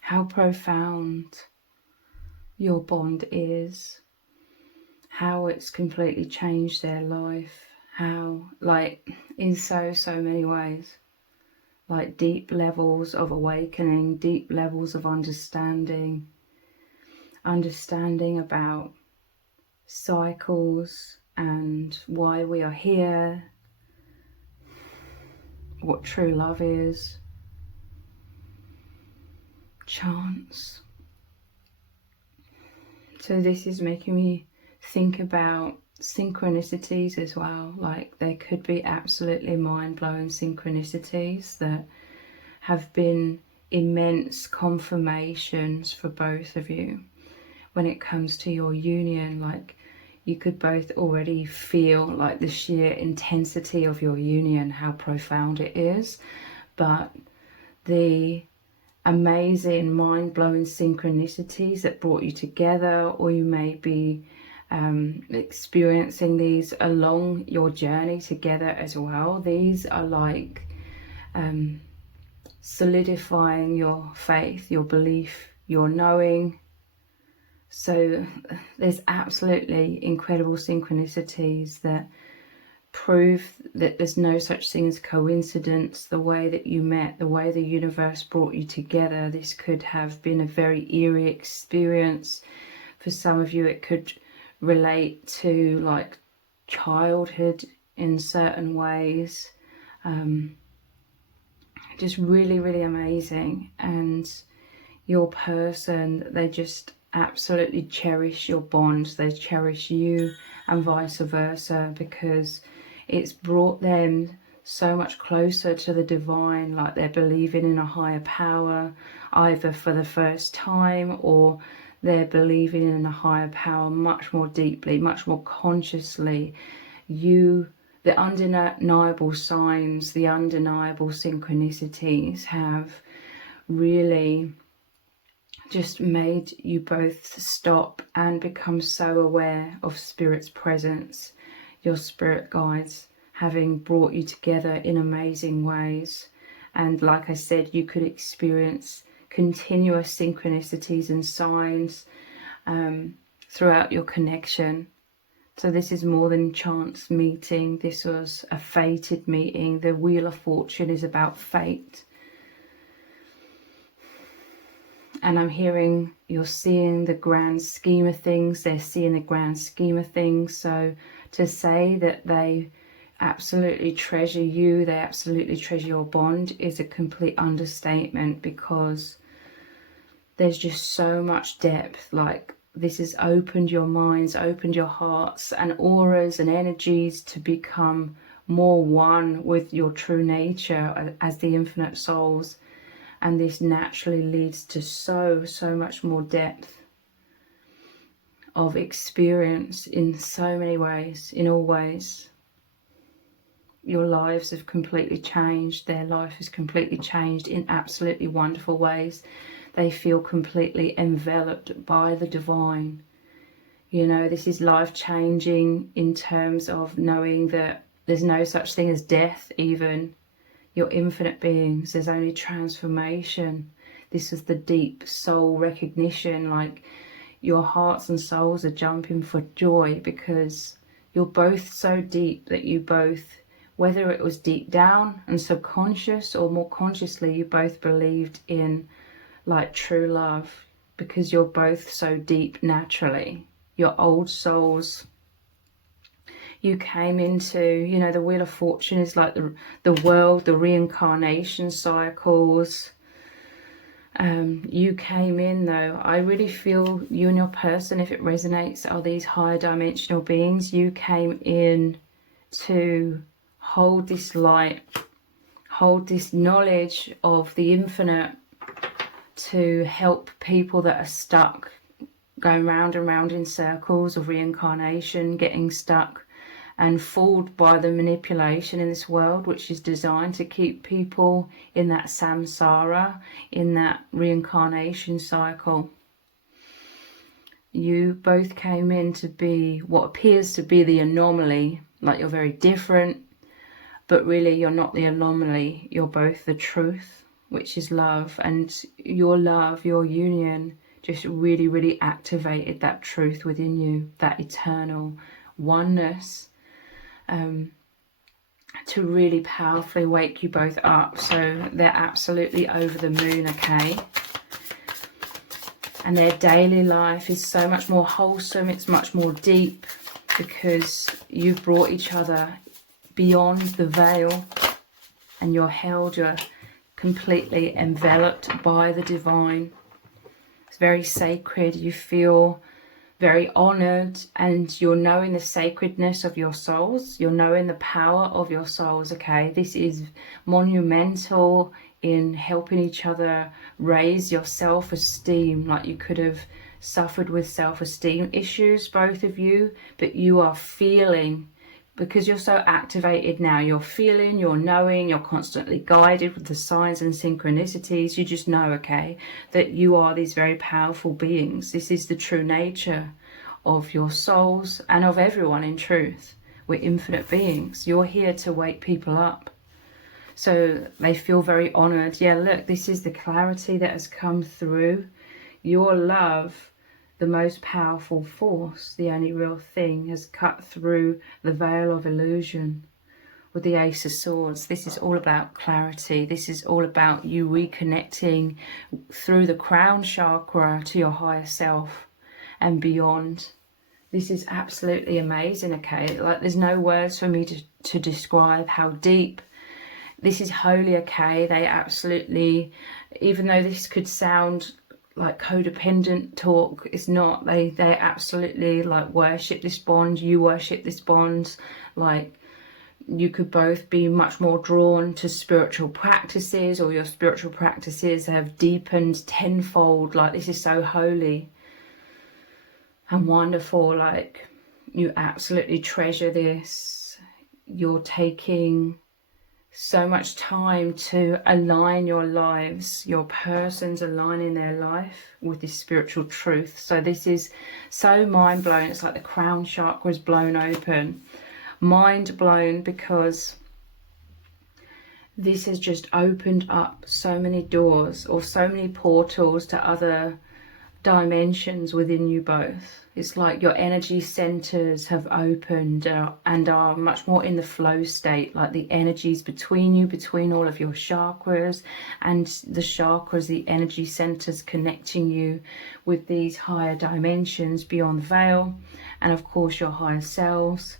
how profound your bond is, how it's completely changed their life, how, like, in so many ways, like deep levels of awakening, deep levels of understanding about cycles and why we are here, what true love is, chance. So this is making me think about synchronicities as well. Like, there could be absolutely mind-blowing synchronicities that have been immense confirmations for both of you when it comes to your union. Like, you could both already feel like the sheer intensity of your union, how profound it is, but the amazing mind-blowing synchronicities that brought you together, or you may be experiencing these along your journey together as well. These are like solidifying your faith, your belief, your knowing. So there's absolutely incredible synchronicities that prove that there's no such thing as coincidence. The way that you met, the way the universe brought you together, this could have been a very eerie experience. For some of you, it could relate to like childhood in certain ways. Just really amazing. And your person, they just absolutely cherish your bond. They cherish you and vice versa, because it's brought them so much closer to the divine. Like, they're believing in a higher power, either for the first time, or they're believing in a higher power much more deeply, much more consciously. You the undeniable signs, the undeniable synchronicities have really just made you both stop and become so aware of Spirit's presence, your spirit guides having brought you together in amazing ways. And like I said, you could experience continuous synchronicities and signs throughout your connection. So this is more than chance meeting. This was a fated meeting. The Wheel of Fortune is about fate. And I'm hearing you're seeing the grand scheme of things. They're seeing the grand scheme of things. So to say that they absolutely treasure you, they absolutely treasure your bond, is a complete understatement, because there's just so much depth. Like, this has opened your minds, opened your hearts and auras and energies to become more one with your true nature as the infinite souls. And this naturally leads to so much more depth of experience in so many ways, in all ways. Your lives have completely changed. Their life has completely changed in absolutely wonderful ways. They feel completely enveloped by the divine. You know, this is life-changing in terms of knowing that there's no such thing as death even. You're infinite beings. There's only transformation. This is the deep soul recognition. Like, your hearts and souls are jumping for joy because you're both so deep that you both, whether it was deep down and subconscious or more consciously, you both believed in like true love, because you're both so deep naturally. Your old souls, you came into, you know, the Wheel of Fortune is like the world, the reincarnation cycles. You came in, though, I really feel you and your person, if it resonates, are these higher dimensional beings. You came in to hold this light, hold this knowledge of the infinite, to help people that are stuck, going round and round in circles of reincarnation, getting stuck and fooled by the manipulation in this world, which is designed to keep people in that samsara, in that reincarnation cycle. You both came in to be what appears to be the anomaly, like you're very different, but really you're not the anomaly. You're both the truth, which is love, and your love, your union, just really activated that truth within you, that eternal oneness, to really powerfully wake you both up. So they're absolutely over the moon, okay? And their daily life is so much more wholesome, it's much more deep, because you've brought each other beyond the veil and you're held, you're completely enveloped by the divine. It's very sacred. You feel very honored, and you're knowing the sacredness of your souls. You're knowing the power of your souls, okay? This is monumental in helping each other raise your self-esteem. Like, you could have suffered with self-esteem issues, both of you, but you are feeling, because you're so activated now, you're feeling, you're knowing, you're constantly guided with the signs and synchronicities. You just know, okay, that you are these very powerful beings. This is the true nature of your souls and of everyone in truth. We're infinite beings. You're here to wake people up. So they feel very honored. Yeah, look, this is the clarity that has come through. Your love, the most powerful force, the only real thing, has cut through the veil of illusion with the Ace of Swords. This is all about clarity. This is all about you reconnecting through the crown chakra to your higher self and beyond. This is absolutely amazing, okay? Like, there's no words for me to describe how deep. This is holy, okay? They absolutely, even though this could sound like codependent talk, it's not. They absolutely like worship this bond. You worship this bond. Like, you could both be much more drawn to spiritual practices, or your spiritual practices have deepened tenfold. Like, this is so holy and wonderful. Like, you absolutely treasure this. you're taking so much time to align your lives, your person's aligning their life with this spiritual truth. So this is so mind-blowing. It's like the crown chakra is blown open. Mind blown, because this has just opened up so many doors or so many portals to other dimensions within you both. It's like your energy centers have opened and are much more in the flow state, like the energies between you, between all of your chakras, and the chakras, the energy centers connecting you with these higher dimensions beyond the veil, and of course your higher selves.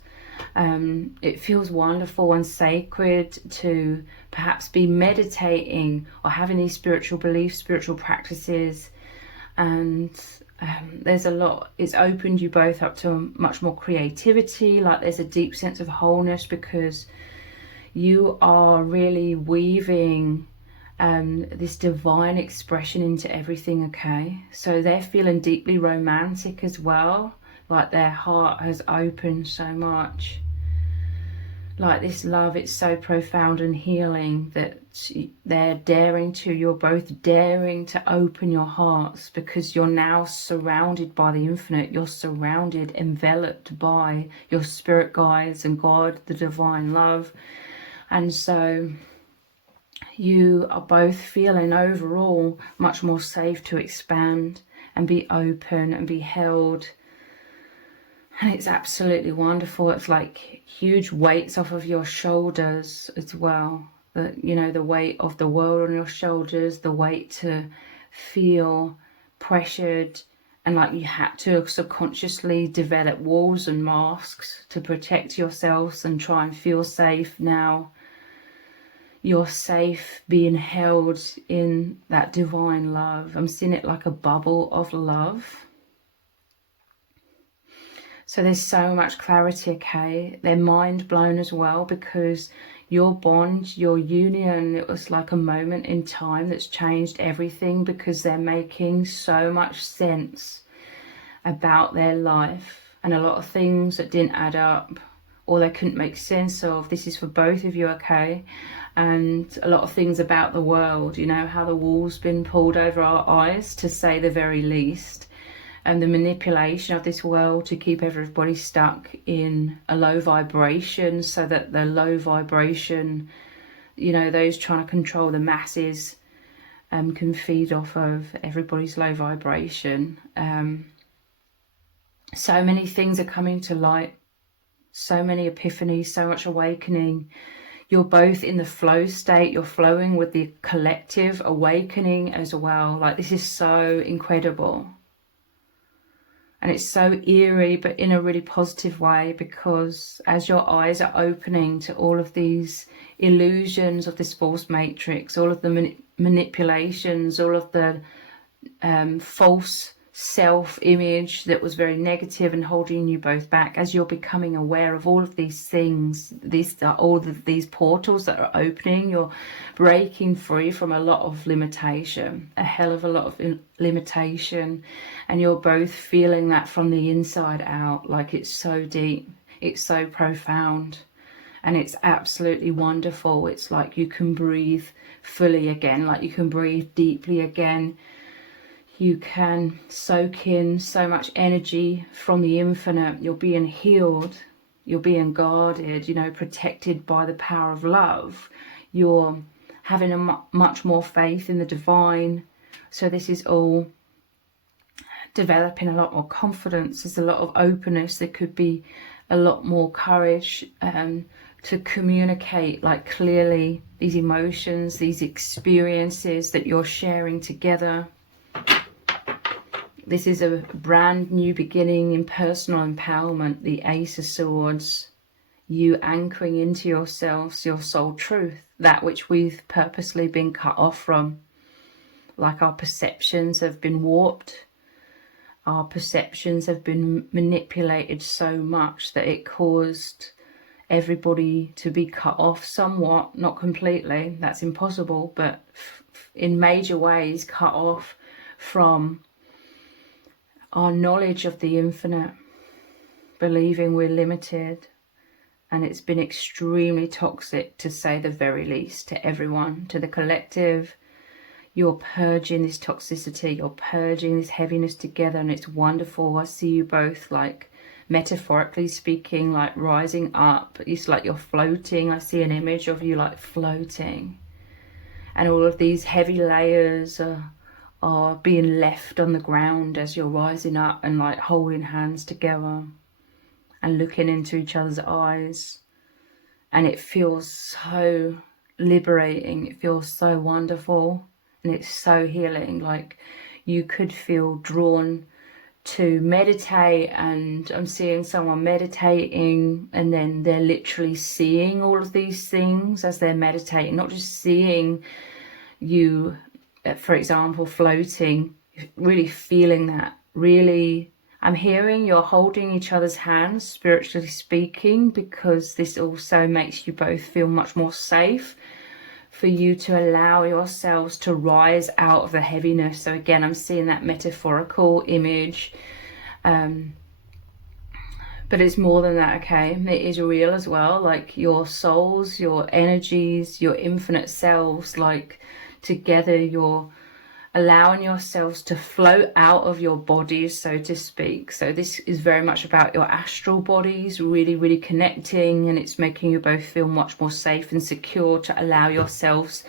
It feels wonderful and sacred to perhaps be meditating or having these spiritual beliefs, spiritual practices, and there's a lot. It's opened you both up to much more creativity. Like there's a deep sense of wholeness, because you are really weaving this divine expression into everything. Okay, so they're feeling deeply romantic as well, like their heart has opened so much. Like this love, it's so profound and healing that you're both daring to open your hearts, because you're now surrounded by the infinite. You're surrounded, enveloped by your spirit guides and God, the divine love. And so you are both feeling overall much more safe to expand and be open and be held. And it's absolutely wonderful. It's like huge weights off of your shoulders as well. The weight of the world on your shoulders, the weight to feel pressured, and like you had to subconsciously develop walls and masks to protect yourselves and try and feel safe. Now you're safe, being held in that divine love. I'm seeing it like a bubble of love. So there's so much clarity, okay? They're mind blown as well, because your bond, your union, it was like a moment in time that's changed everything, because they're making so much sense about their life, and a lot of things that didn't add up or they couldn't make sense of. This is for both of you, okay? And a lot of things about the world, how the wool's been pulled over our eyes, to say the very least. And the manipulation of this world to keep everybody stuck in a low vibration, so that the low vibration, those trying to control the masses can feed off of everybody's low vibration. So many things are coming to light, so many epiphanies, so much awakening. You're both in the flow state. You're flowing with the collective awakening as well. Like this is so incredible. And it's so eerie, but in a really positive way, because as your eyes are opening to all of these illusions of this false matrix, all of the manipulations, all of the false self-image that was very negative and holding you both back, as you're becoming aware of all of these things, all of these portals that are opening, you're breaking free from a lot of limitation, a hell of a lot of limitation, and you're both feeling that from the inside out. Like it's so deep, it's so profound, and it's absolutely wonderful. It's like you can breathe fully again, like you can breathe deeply again. You can soak in so much energy from the infinite. You're being healed. You're being guarded, protected by the power of love. You're having a much more faith in the divine. So this is all developing a lot more confidence. There's a lot of openness. There could be a lot more courage to communicate like clearly these emotions, these experiences that you're sharing together. This is a brand new beginning in personal empowerment, the Ace of Swords. You anchoring into yourselves, your soul truth, that which we've purposely been cut off from. Like our perceptions have been warped. Our perceptions have been manipulated so much that it caused everybody to be cut off somewhat, not completely, that's impossible, but in major ways cut off from our knowledge of the infinite, believing we're limited, and it's been extremely toxic, to say the very least, to everyone, to the collective. You're purging this toxicity, you're purging this heaviness together, and it's wonderful. I see you both, like, metaphorically speaking, like rising up. It's like you're floating. I see an image of you like floating, and all of these heavy layers are being left on the ground as you're rising up and like holding hands together and looking into each other's eyes. And it feels so liberating, it feels so wonderful, and it's so healing. Like, you could feel drawn to meditate, and I'm seeing someone meditating, and then they're literally seeing all of these things as they're meditating, not just seeing you, for example, floating, really feeling that. Really, I'm hearing you're holding each other's hands, spiritually speaking, because this also makes you both feel much more safe, for you to allow yourselves to rise out of the heaviness. So again, I'm seeing that metaphorical image, but it's more than that, okay? It is real as well. Like, your souls, your energies, your infinite selves, like, together, you're allowing yourselves to float out of your bodies, so to speak. So this is very much about your astral bodies, really, really connecting, and it's making you both feel much more safe and secure to allow yourselves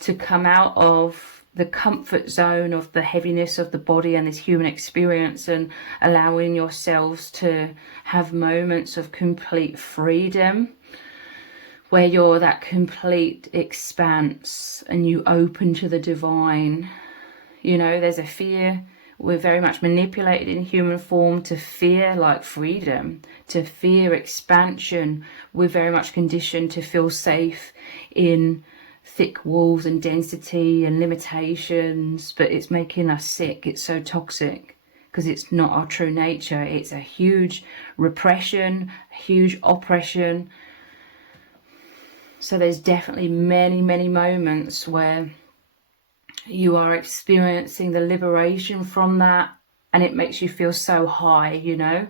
to come out of the comfort zone of the heaviness of the body and this human experience, and allowing yourselves to have moments of complete freedom, where you're that complete expanse and you open to the divine. You know, there's a fear. We're very much manipulated in human form to fear, like, freedom, to fear expansion. We're very much conditioned to feel safe in thick walls and density and limitations, but it's making us sick. It's so toxic because it's not our true nature. It's a huge repression, a huge oppression. So there's definitely many, many moments where you are experiencing the liberation from that, and it makes you feel so high, you know.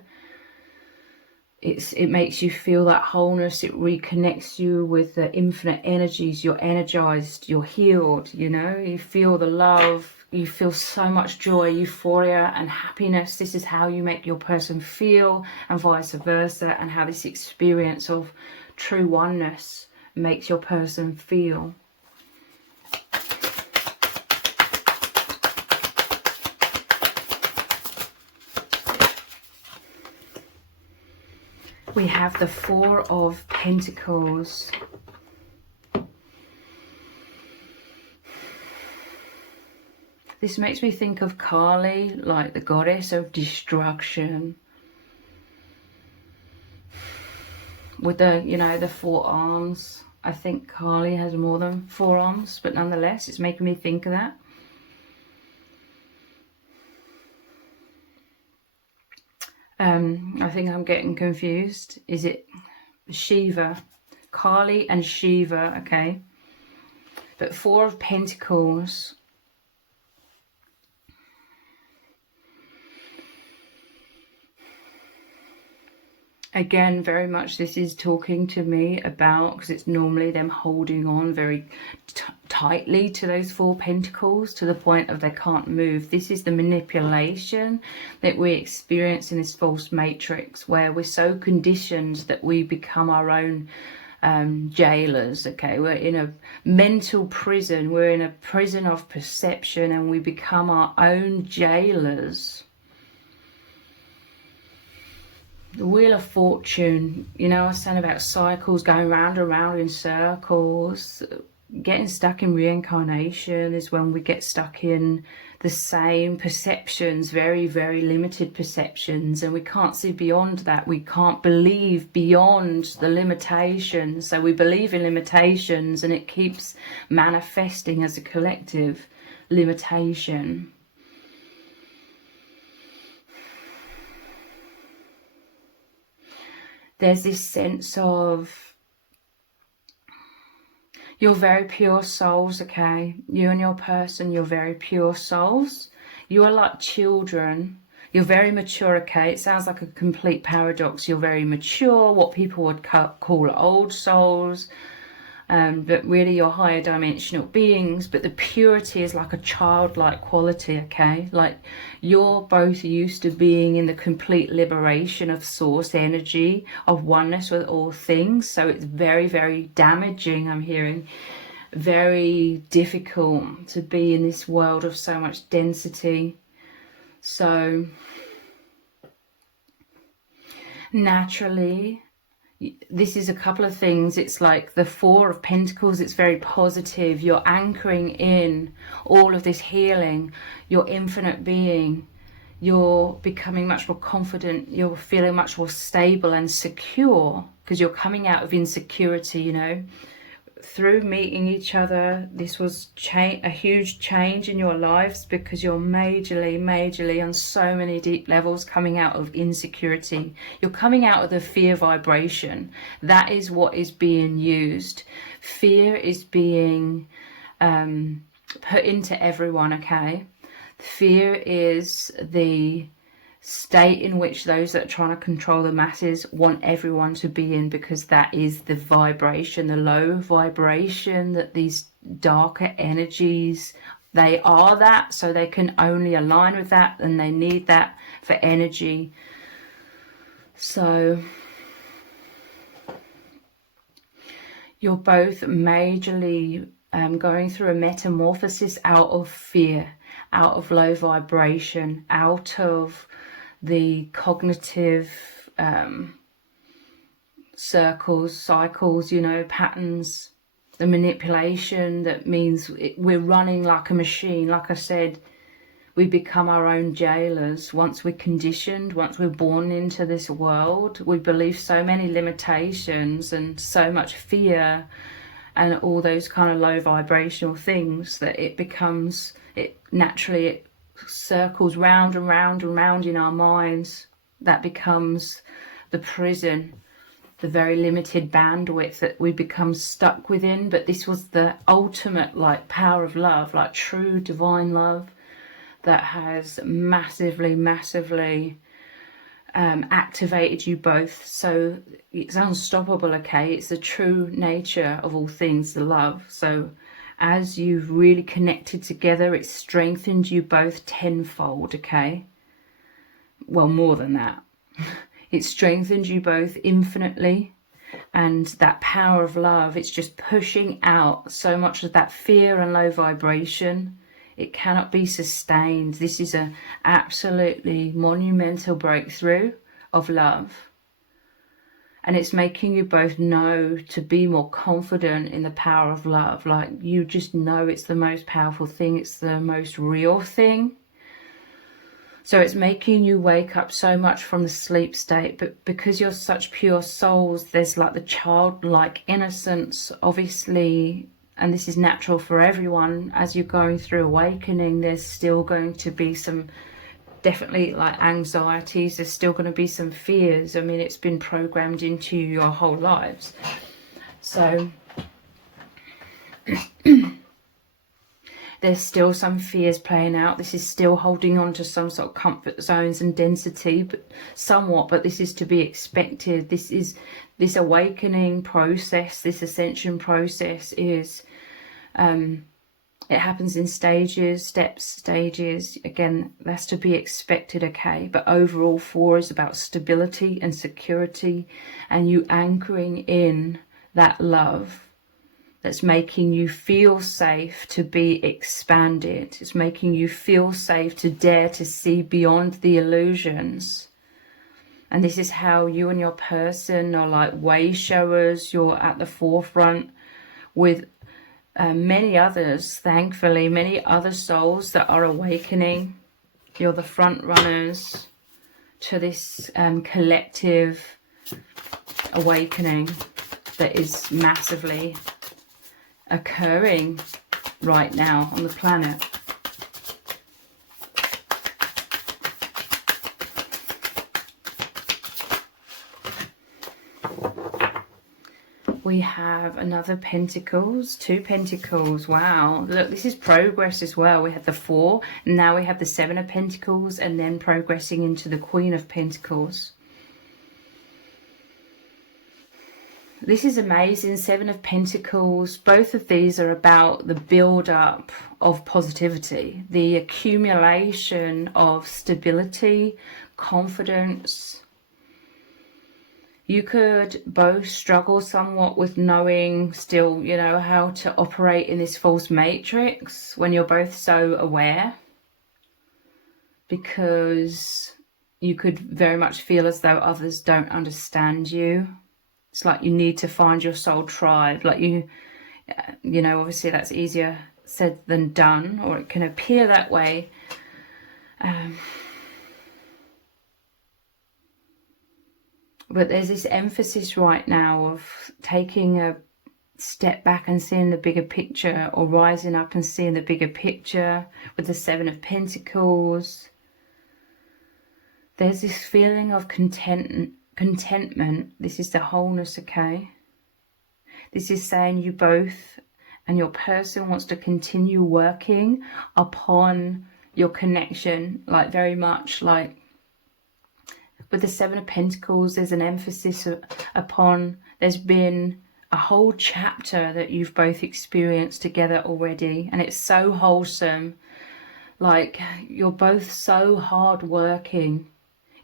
It makes you feel that wholeness. It reconnects you with the infinite energies. You're energized, you're healed, you know. You feel the love, you feel so much joy, euphoria and happiness. This is how you make your person feel, and vice versa, and how this experience of true oneness makes your person feel. We have the Four of Pentacles. This makes me think of Kali, like the goddess of destruction, with the, you know, the 4 arms. I think Kali has more than 4 arms, but nonetheless, it's making me think of that. I think I'm getting confused. Is it Shiva? Kali and Shiva, okay. But 4 of Pentacles. Again, very much this is talking to me about, because it's normally them holding on very tightly to those 4 pentacles to the point of they can't move. This is the manipulation that we experience in this false matrix, where we're so conditioned that we become our own jailers, okay. We're in a mental prison, we're in a prison of perception, and we become our own jailers. The Wheel of Fortune, you know, I was saying about cycles going round and round in circles. Getting stuck in reincarnation is when we get stuck in the same perceptions, very, very limited perceptions, and we can't see beyond that. We can't believe beyond the limitations. So we believe in limitations, and it keeps manifesting as a collective limitation. There's this sense of, you're very pure souls, okay? You and your person, you're very pure souls. You are like children. You're very mature, okay? It sounds like a complete paradox. You're very mature, what people would call old souls, but really you're higher dimensional beings. But the purity is like a childlike quality, okay? Like you're both used to being in the complete liberation of source energy, of oneness with all things. So it's very, very damaging, I'm hearing. Very difficult to be in this world of so much density. So naturally, this is a couple of things. It's like the Four of Pentacles. It's very positive. You're anchoring in all of this healing, your infinite being. You're becoming much more confident. You're feeling much more stable and secure because you're coming out of insecurity, you know. Through meeting each other, this was a huge change in your lives because you're majorly on so many deep levels coming out of insecurity. You're coming out of the fear vibration. That is what is being used. Fear is being put into everyone, okay? Fear is the state in which those that are trying to control the masses want everyone to be in, because that is the vibration, the low vibration, that these darker energies, they are that, so they can only align with that, and they need that for energy. So you're both majorly going through a metamorphosis out of fear, out of low vibration, out of the cognitive circles, cycles, you know, patterns, the manipulation that means we're running like a machine. Like I said, we become our own jailers once we're conditioned, once we're born into this world. We believe so many limitations and so much fear and all those kind of low vibrational things that it becomes, it circles round and round and round in our minds. That becomes the prison, the very limited bandwidth that we become stuck within. But this was the ultimate like power of love, like true divine love, that has massively activated you both. So it's unstoppable, okay? It's the true nature of all things, the love. So as you've really connected together, it's strengthened you both tenfold, okay? Well, more than that. It strengthened you both infinitely. And that power of love, it's just pushing out so much of that fear and low vibration. It cannot be sustained. This is an absolutely monumental breakthrough of love. And it's making you both know to be more confident in the power of love. Like, you just know it's the most powerful thing. It's the most real thing. So it's making you wake up so much from the sleep state. But because you're such pure souls, there's like the childlike innocence, obviously. And this is natural for everyone. As you're going through awakening, there's still going to be some definitely like anxieties. There's still going to be some fears. I mean, it's been programmed into your whole lives. So there's still some fears playing out. This is still holding on to some sort of comfort zones and density, but somewhat, but this is to be expected. This is this awakening process, this ascension process is it happens in stages, stages. Again, that's to be expected, okay? But overall, 4 is about stability and security, and you anchoring in that love that's making you feel safe to be expanded. It's making you feel safe to dare to see beyond the illusions. And this is how you and your person are like way showers. You're at the forefront with many others, thankfully, many other souls that are awakening. You're the front runners to this collective awakening that is massively occurring right now on the planet. we have another Pentacles, 2 Pentacles. Wow, look, this is progress as well. We had the 4, and now we have the 7 of Pentacles, and then progressing into the Queen of Pentacles. This is amazing. 7 of Pentacles. Both of these are about the build-up of positivity, the accumulation of stability, confidence. You could both struggle somewhat with knowing still, you know, how to operate in this false matrix when you're both so aware, because you could very much feel as though others don't understand you. It's like you need to find your soul tribe. Like you know, obviously that's easier said than done, or it can appear that way. But there's this emphasis right now of taking a step back and seeing the bigger picture, or rising up and seeing the bigger picture with the 7 of Pentacles. There's this feeling of contentment. This is the wholeness, okay? This is saying you both and your person wants to continue working upon your connection, like very much like with the 7 of Pentacles, there's an emphasis upon, there's been a whole chapter that you've both experienced together already, and it's so wholesome. Like you're both so hardworking.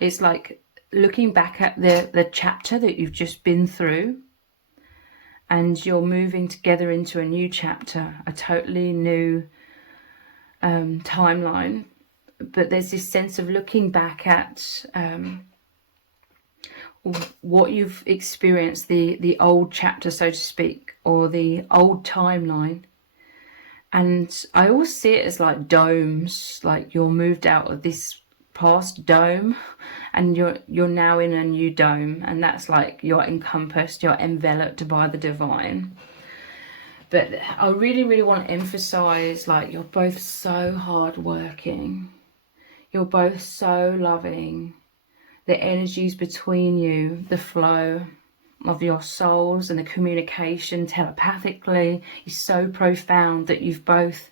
It's like looking back at the chapter that you've just been through, and you're moving together into a new chapter, a totally new timeline. But there's this sense of looking back at what you've experienced, the old chapter, so to speak, or the old timeline. And I always see it as like domes, like you're moved out of this past dome and you're now in a new dome, and that's like you're encompassed, you're enveloped by the divine. But I really, really want to emphasize, like, you're both so hardworking, you're both so loving. The energies between you, the flow of your souls and the communication telepathically is so profound that you've both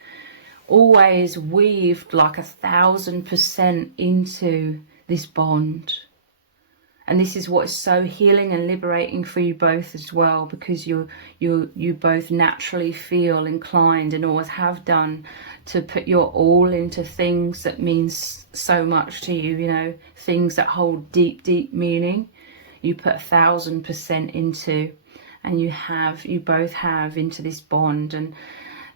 always weaved like 1000% into this bond. And this is what's so healing and liberating for you both as well, because you both naturally feel inclined, and always have done, to put your all into things that means so much to you, you know, things that hold deep, deep meaning. You put 1000% into, and you both have into this bond. And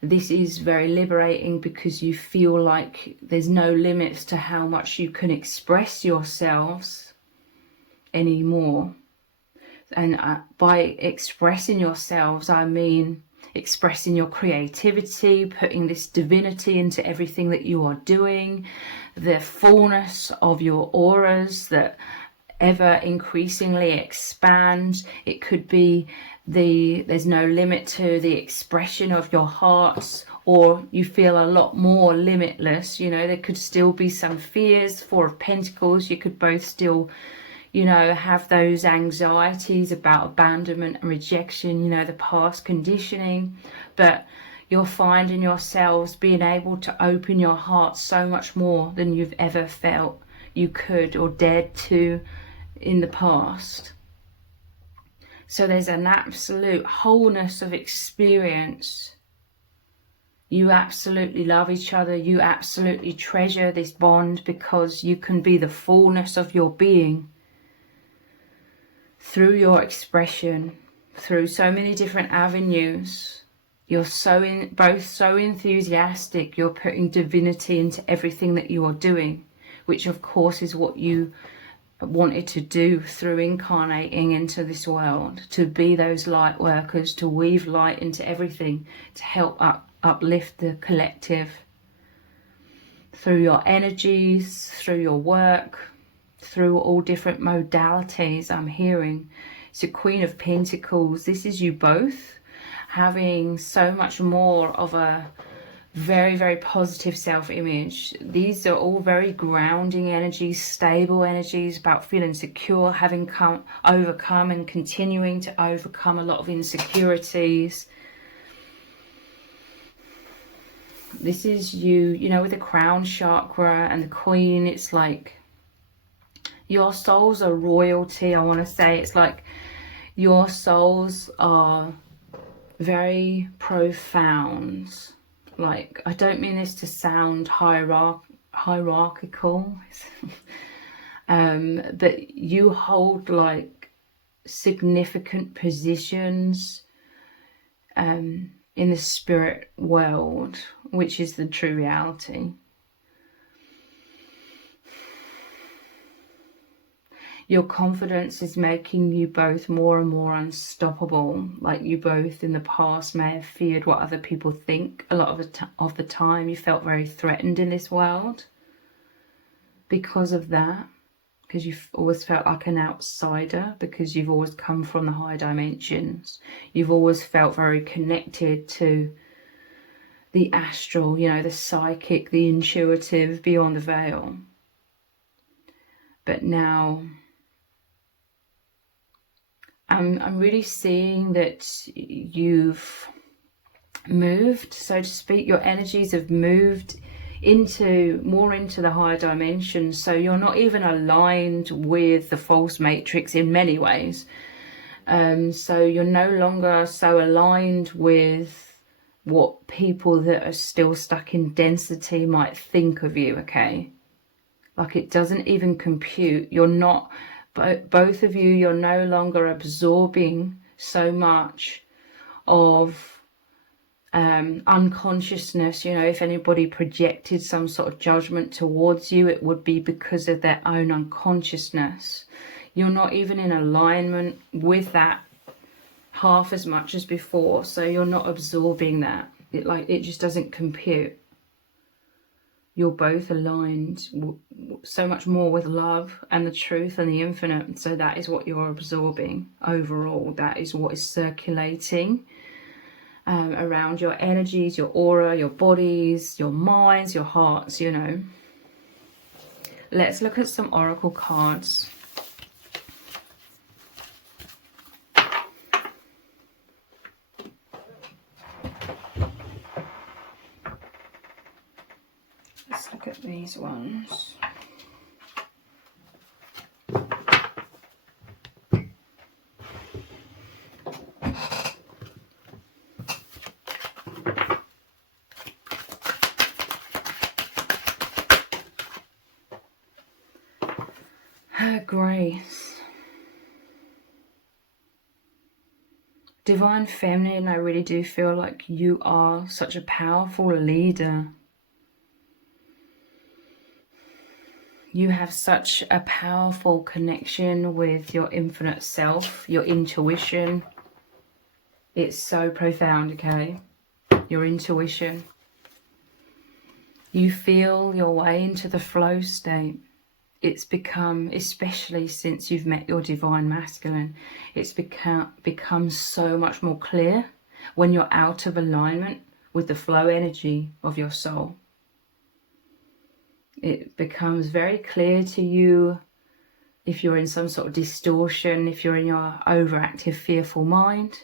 this is very liberating because you feel like there's no limits to how much you can express yourselves anymore. And by expressing yourselves, I mean expressing your creativity, putting this divinity into everything that you are doing, the fullness of your auras that ever increasingly expand. It could be there's no limit to the expression of your hearts, or you feel a lot more limitless. You know, there could still be some fears. 4 of Pentacles, you could both still, you know, have those anxieties about abandonment and rejection, you know, the past conditioning. But you're finding yourselves being able to open your heart so much more than you've ever felt you could or dared to in the past. So there's an absolute wholeness of experience. You absolutely love each other. You absolutely treasure this bond because you can be the fullness of your being through your expression, through so many different avenues. You're both so enthusiastic. You're putting divinity into everything that you are doing, which of course is what you wanted to do through incarnating into this world, to be those light workers, to weave light into everything, to help uplift the collective through your energies, through your work, through all different modalities. I'm hearing it's a Queen of Pentacles. This is you both having so much more of a very, very positive self-image. These are all very grounding energies, stable energies, about feeling secure, having overcome and continuing to overcome a lot of insecurities. This is you know, with the crown chakra and the queen, it's like your souls are royalty. I want to say it's like your souls are very profound. Like, I don't mean this to sound hierarchical, but you hold like significant positions in the spirit world, which is the true reality. Your confidence is making you both more and more unstoppable. Like, you both in the past may have feared what other people think. A lot of the time you felt very threatened in this world because of that, because you've always felt like an outsider, because you've always come from the high dimensions. You've always felt very connected to the astral, you know, the psychic, the intuitive, beyond the veil. But now I'm really seeing that you've moved, so to speak. Your energies have moved more into the higher dimensions. So you're not even aligned with the false matrix in many ways. So you're no longer so aligned with what people that are still stuck in density might think of you, okay? Like, it doesn't even compute. You're not... both of you, you're no longer absorbing so much of unconsciousness. You know, if anybody projected some sort of judgment towards you, it would be because of their own unconsciousness. You're not even in alignment with that half as much as before, so you're not absorbing that. It just doesn't compute. You're both aligned so much more with love and the truth and the infinite. So that is what you're absorbing overall. That is what is circulating around your energies, your aura, your bodies, your minds, your hearts, you know. Let's look at some oracle cards. Look at these ones. Her grace. Divine Feminine, I really do feel like you are such a powerful leader. You have such a powerful connection with your infinite self, your intuition. It's so profound, okay? Your intuition. You feel your way into the flow state. It's become, especially since you've met your divine masculine, it's become so much more clear when you're out of alignment with the flow energy of your soul. It becomes very clear to you if you're in some sort of distortion, if you're in your overactive, fearful mind,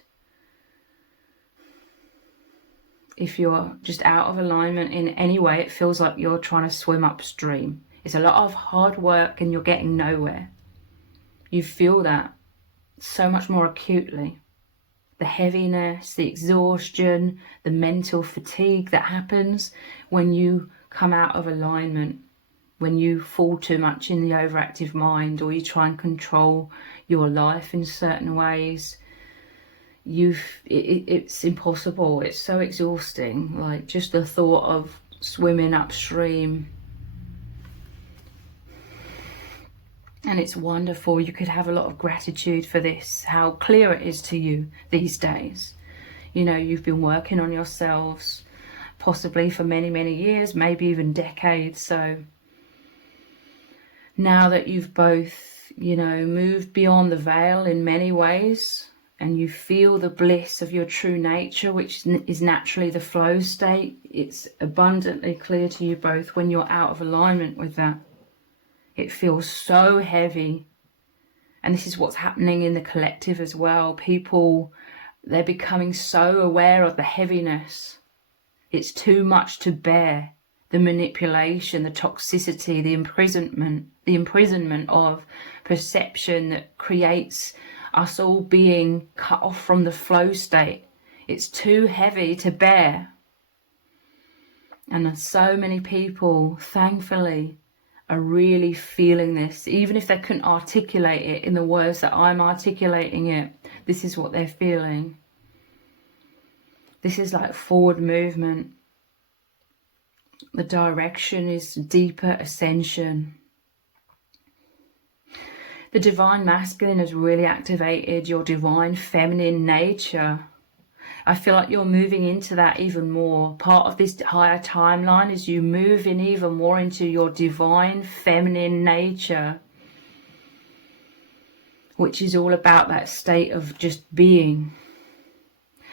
if you're just out of alignment in any way. It feels like you're trying to swim upstream. It's a lot of hard work and you're getting nowhere. You feel that so much more acutely. The heaviness, the exhaustion, the mental fatigue that happens when you come out of alignment, when you fall too much in the overactive mind, or you try and control your life in certain ways. It's impossible. It's so exhausting. Like, just the thought of swimming upstream. And it's wonderful. You could have a lot of gratitude for this, how clear it is to you these days. You know, you've been working on yourselves possibly for many, many years, maybe even decades. So now that you've both, you know, moved beyond the veil in many ways, and you feel the bliss of your true nature, which is naturally the flow state, it's abundantly clear to you both when you're out of alignment with that. It feels so heavy. And this is what's happening in the collective as well. People, they're becoming so aware of the heaviness. It's too much to bear. The manipulation, the toxicity, the imprisonment of perception that creates us all being cut off from the flow state. It's too heavy to bear. And so many people, thankfully, are really feeling this. Even if they couldn't articulate it in the words that I'm articulating it, this is what they're feeling. This is like forward movement. The direction is deeper ascension. The divine masculine has really activated your divine feminine nature. I feel like you're moving into that even more. Part of this higher timeline is you move in even more into your divine feminine nature, which is all about that state of just being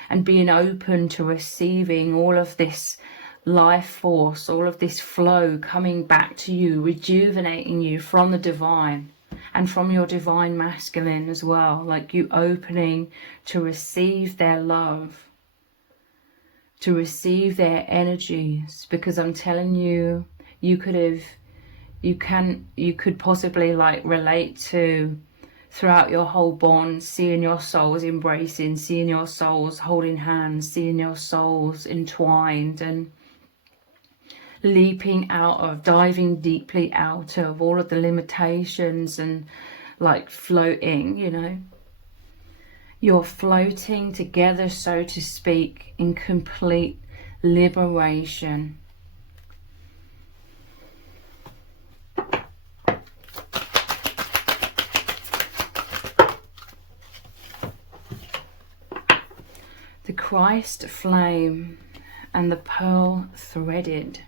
and being open to receiving all of this life force, all of this flow coming back to you, rejuvenating you from the divine. And from your divine masculine as well, like you opening to receive their love, to receive their energies. Because I'm telling you, you could possibly like relate to throughout your whole bond, seeing your souls embracing, seeing your souls holding hands, seeing your souls entwined and leaping out of, diving deeply out of all of the limitations and like floating, you know. You're floating together, so to speak, in complete liberation. The Christ flame and the pearl threaded.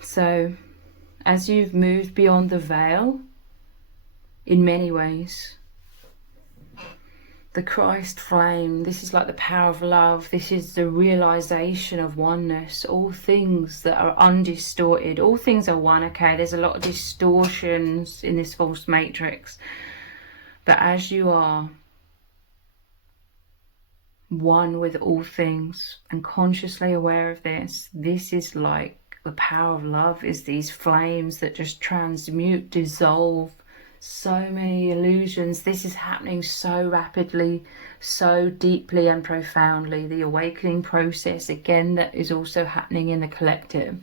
So, as you've moved beyond the veil, in many ways, the Christ flame, this is like the power of love. This is the realization of oneness. All things that are undistorted, all things are one, okay? There's a lot of distortions in this false matrix. But as you are one with all things and consciously aware of this, this is like the power of love, is these flames that just transmute, dissolve so many illusions. This is happening so rapidly, so deeply and profoundly. The awakening process, again, that is also happening in the collective.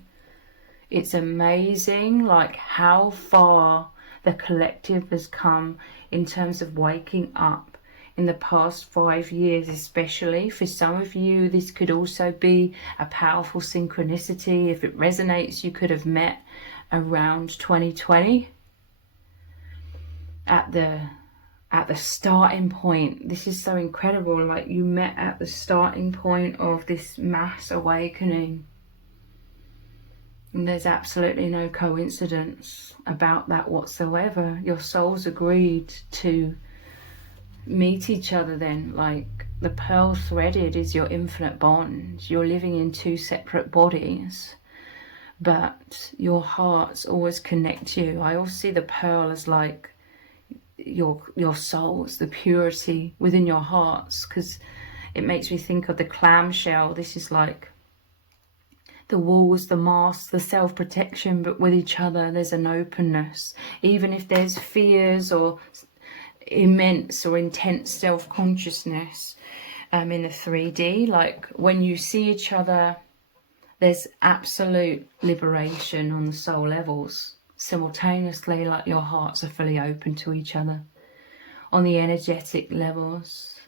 It's amazing like how far the collective has come in terms of waking up in the past 5 years, especially. For some of you, this could also be a powerful synchronicity. If it resonates, you could have met around 2020 at the starting point. This is so incredible. Like you met at the starting point of this mass awakening. And there's absolutely no coincidence about that whatsoever. Your souls agreed to meet each other then. Like the pearl threaded is your infinite bond. You're living in two separate bodies, but your hearts always connect you. I always see the pearl as like your souls, the purity within your hearts, because it makes me think of the clamshell. This is like the walls, the masks, the self-protection, but with each other there's an openness. Even if there's fears or immense or intense self-consciousness in the 3D, like when you see each other, there's absolute liberation on the soul levels simultaneously. Like your hearts are fully open to each other. On the energetic levels,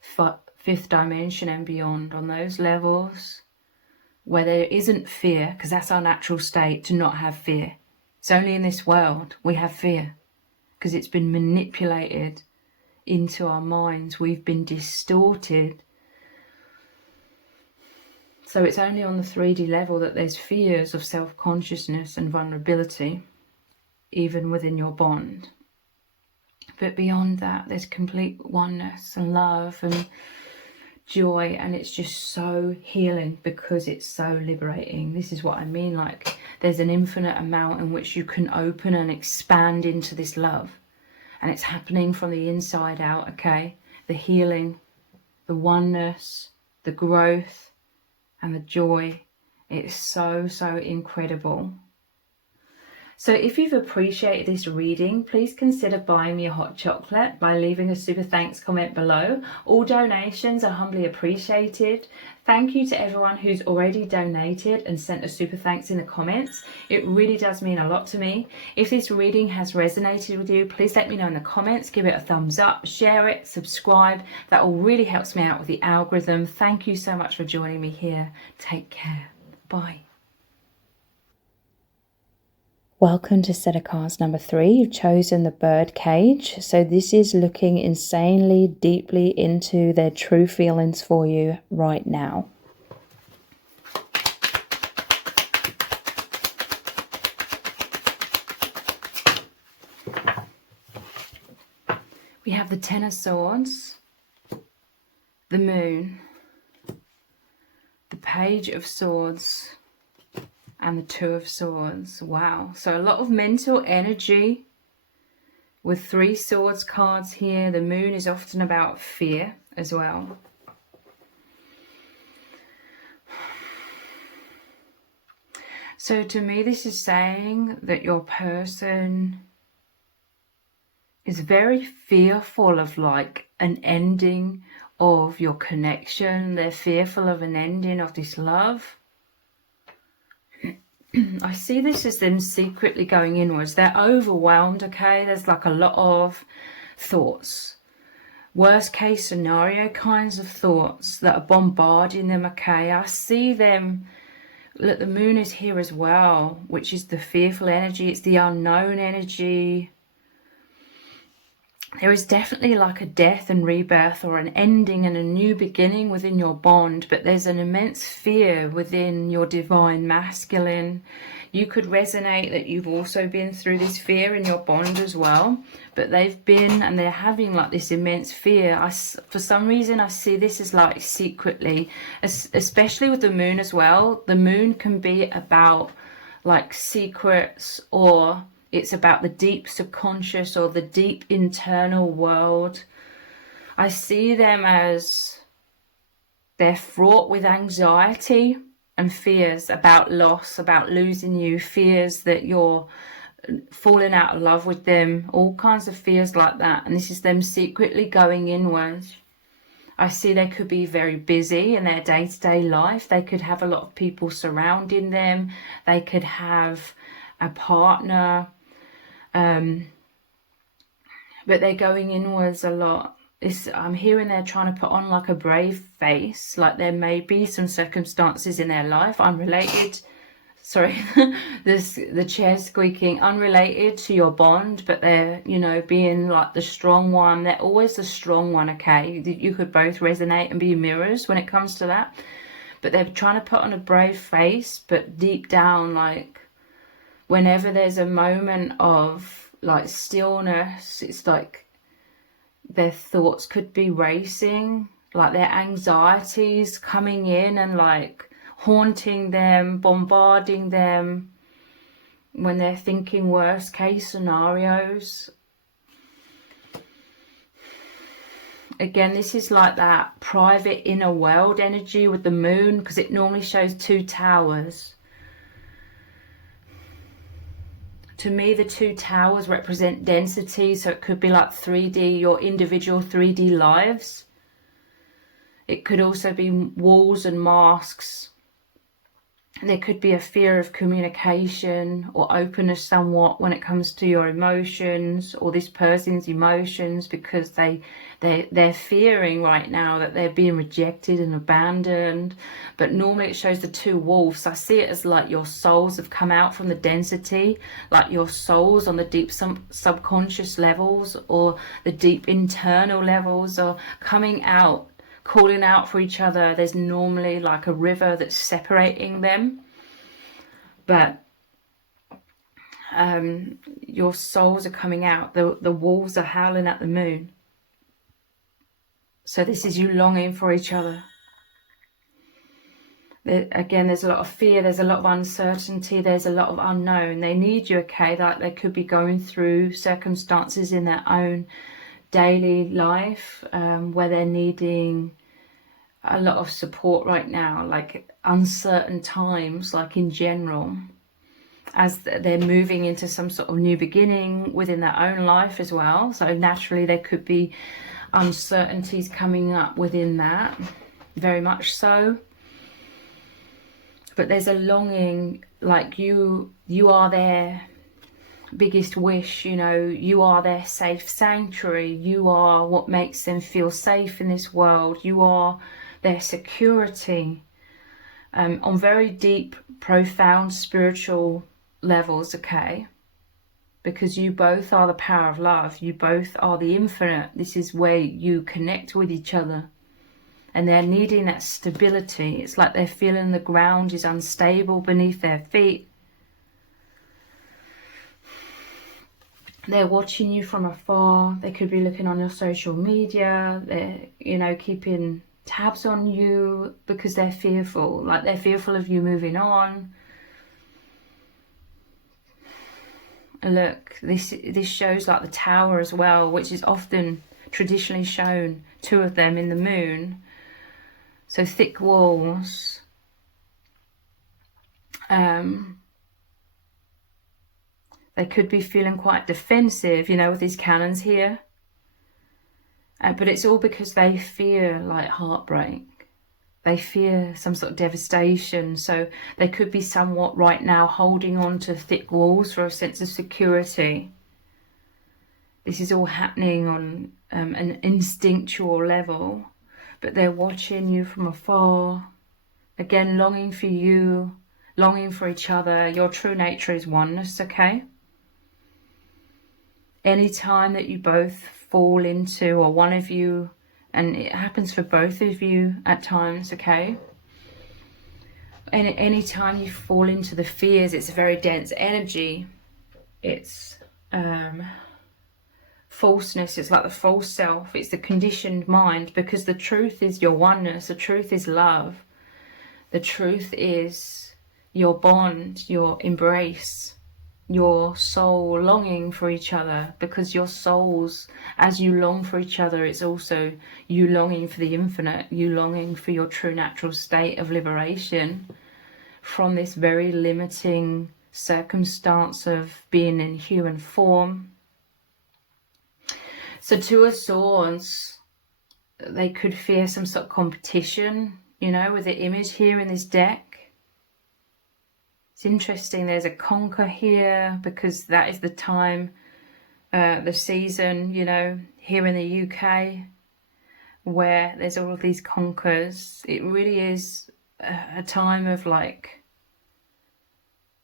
fifth dimension and beyond, on those levels where there isn't fear, because that's our natural state, to not have fear. It's only in this world we have fear, because it's been manipulated into our minds. We've been distorted. So it's only on the 3D level that there's fears of self-consciousness and vulnerability, even within your bond. But beyond that, there's complete oneness and love and joy, and it's just so healing because it's so liberating. This is what I mean, like there's an infinite amount in which you can open and expand into this love, and it's happening from the inside out. Okay, the healing, the oneness, the growth, and the joy. It's so incredible. So if you've appreciated this reading, please consider buying me a hot chocolate by leaving a super thanks comment below. All donations are humbly appreciated. Thank you to everyone who's already donated and sent a super thanks in the comments. It really does mean a lot to me. If this reading has resonated with you, please let me know in the comments. Give it a thumbs up, share it, subscribe. That all really helps me out with the algorithm. Thank you so much for joining me here. Take care. Bye. Welcome to set of cards number 3. You've chosen the bird cage. So this is looking insanely deeply into their true feelings for you right now. We have the Ten of Swords, the Moon, the Page of Swords, and the Two of Swords. Wow. So a lot of mental energy with 3 swords cards here. The Moon is often about fear as well. So to me, this is saying that your person is very fearful of like an ending of your connection. They're fearful of an ending of this love. I see this as them secretly going inwards. They're overwhelmed, okay? There's like a lot of thoughts. Worst case scenario kinds of thoughts that are bombarding them, okay? I see them. Look, the Moon is here as well, which is the fearful energy. It's the unknown energy. There is definitely like a death and rebirth or an ending and a new beginning within your bond, but there's an immense fear within your divine masculine. You could resonate that you've also been through this fear in your bond as well, but they've been and they're having like this immense fear. For some reason, I see this as like secretly, especially with the Moon as well. The Moon can be about like secrets, or it's about the deep subconscious or the deep internal world. I see them as they're fraught with anxiety and fears about loss, about losing you, fears that you're falling out of love with them, all kinds of fears like that. And this is them secretly going inwards. I see they could be very busy in their day-to-day life. They could have a lot of people surrounding them. They could have a partner. But they're going inwards a lot. I'm hearing they're trying to put on like a brave face, like there may be some circumstances in their life unrelated, sorry, the chair squeaking, unrelated to your bond, but they're, you know, being like the strong one. They're always the strong one, okay? You could both resonate and be mirrors when it comes to that. But they're trying to put on a brave face, but deep down, like, whenever there's a moment of like stillness, it's like their thoughts could be racing, like their anxieties coming in and like haunting them, bombarding them when they're thinking worst case scenarios. Again, this is like that private inner world energy with the Moon, because it normally shows 2 towers. To me, the 2 towers represent density, so it could be like 3D, your individual 3D lives. It could also be walls and masks. There could be a fear of communication or openness somewhat when it comes to your emotions or this person's emotions, because they're fearing right now that they're being rejected and abandoned. But normally it shows the 2 wolves. I see it as like your souls have come out from the density, like your souls on the deep subconscious levels or the deep internal levels are coming out, calling out for each other. There's normally like a river that's separating them, but Your souls are coming out. The wolves are howling at the moon. So this is you longing for each other. Again, there's a lot of fear, there's a lot of uncertainty, there's a lot of unknown. They need you, okay? Like they could be going through circumstances in their own daily life where they're needing a lot of support right now, like uncertain times, like in general, as they're moving into some sort of new beginning within their own life as well. So naturally there could be uncertainties coming up within that, very much so. But there's a longing, like you are their biggest wish, you know, you are their safe sanctuary, you are what makes them feel safe in this world, you are their security, on very deep, profound spiritual levels, okay? Because you both are the power of love, you both are the infinite. This is where you connect with each other. And they're needing that stability. It's like they're feeling the ground is unstable beneath their feet. They're watching you from afar. They could be looking on your social media. They're, you know, keeping tabs on you because they're fearful. Like they're fearful of you moving on. And look, this shows like the tower as well, which is often traditionally shown, two of them in the moon. So thick walls. They could be feeling quite defensive, you know, with these cannons here. But it's all because they fear like heartbreak. They fear some sort of devastation. So they could be somewhat right now holding on to thick walls for a sense of security. This is all happening on an instinctual level. But they're watching you from afar, again longing for you, longing for each other. Your true nature is oneness, okay? Any time that you both fall into, or one of you, and it happens for both of you at times, okay? And any time you fall into the fears, it's a very dense energy. It's falseness, it's like the false self, it's the conditioned mind, because the truth is your oneness, the truth is love, the truth is your bond, your embrace, your soul longing for each other, because your souls, as you long for each other, it's also you longing for the infinite, you longing for your true natural state of liberation from this very limiting circumstance of being in human form. So Two of Swords, they could fear some sort of competition, you know, with the image here in this deck. It's interesting, there's a conquer here because that is the time, the season, you know, here in the UK, where there's all of these conquers. It really is a time of like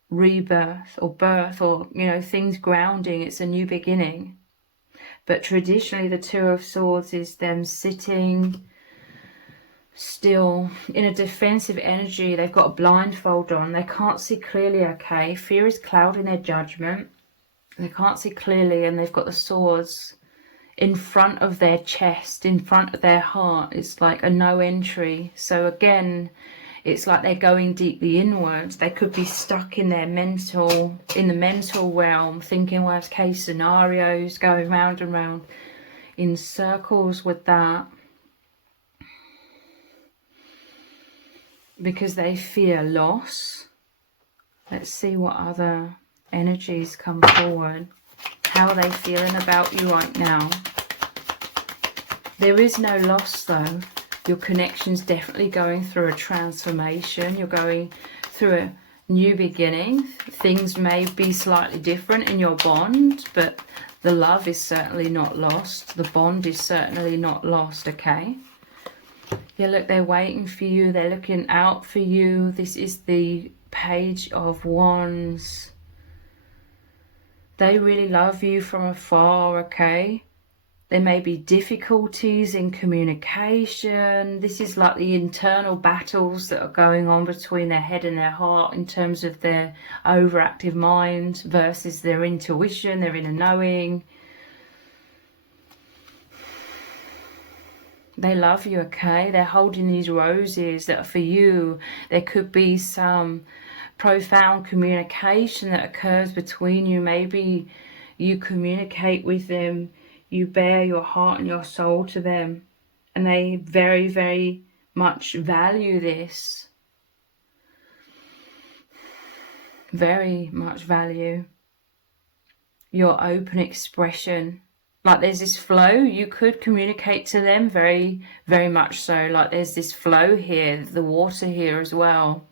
rebirth or birth, or, you know, things grounding. It's a new beginning. But traditionally the Two of Swords is them sitting still in a defensive energy. They've got a blindfold on. They can't see clearly, okay? Fear is clouding their judgment. They can't see clearly, and they've got the swords in front of their chest, in front of their heart. It's like a no entry. So again, it's like they're going deeply inwards. They could be stuck in their mental, in the mental realm, thinking worst case scenarios, going round and round in circles with that. Because they fear loss. Let's see what other energies come forward. How are they feeling about you right now? There is no loss though. Your connection's definitely going through a transformation. You're going through a new beginning. Things may be slightly different in your bond, but the love is certainly not lost. The bond is certainly not lost, okay? Yeah, look, they're waiting for you. They're looking out for you. This is the Page of Wands. They really love you from afar, okay? There may be difficulties in communication. This is like the internal battles that are going on between their head and their heart in terms of their overactive mind versus their intuition, their inner knowing. They love you, okay? They're holding these roses that are for you. There could be some profound communication that occurs between you. Maybe you communicate with them, you bare your heart and your soul to them, and they very, very much value this. Very much value your open expression. Like there's this flow, you could communicate to them very, very much so. Like there's this flow here, the water here as well.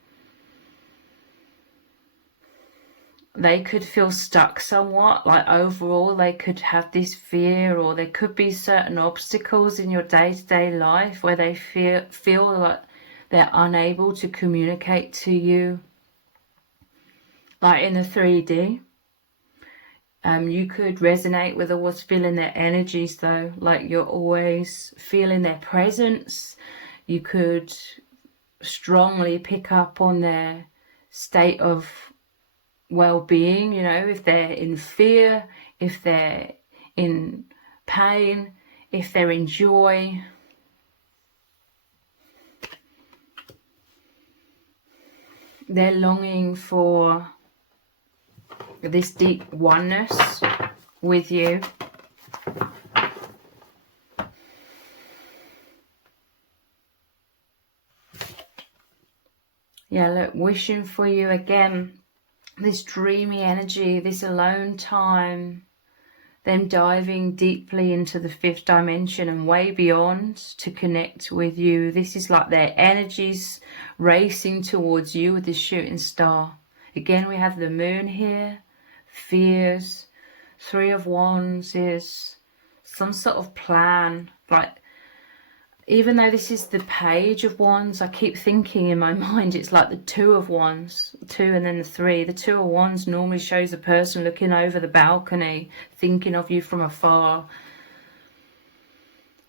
They could feel stuck somewhat, like overall they could have this fear, or there could be certain obstacles in your day-to-day life where they feel like they're unable to communicate to you. Like in the 3D. You could resonate with what's feeling their energies though, like you're always feeling their presence. You could strongly pick up on their state of well-being, you know, if they're in fear, if they're in pain, if they're in joy. They're longing for this deep oneness with you. Yeah, look, wishing for you again, this dreamy energy, this alone time, them diving deeply into the 5th dimension and way beyond to connect with you. This is like their energies racing towards you with this shooting star. Again, we have the moon here. Fears. 3 of Wands is some sort of plan. Like, even though this is the Page of Wands, I keep thinking in my mind it's like the 2 of Wands, 2 and then the 3. The 2 of Wands normally shows a person looking over the balcony, thinking of you from afar.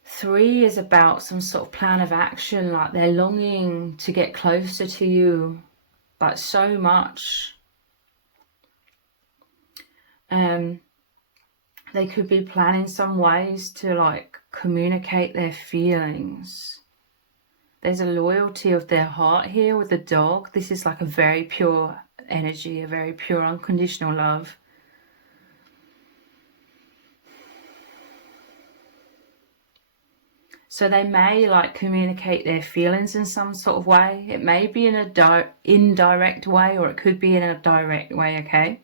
3 is about some sort of plan of action, like they're longing to get closer to you, like so much. They could be planning some ways to like communicate their feelings. There's a loyalty of their heart here with the dog. This is like a very pure energy, a very pure unconditional love. So they may like communicate their feelings in some sort of way. It may be in a indirect way, or it could be in a direct way, okay?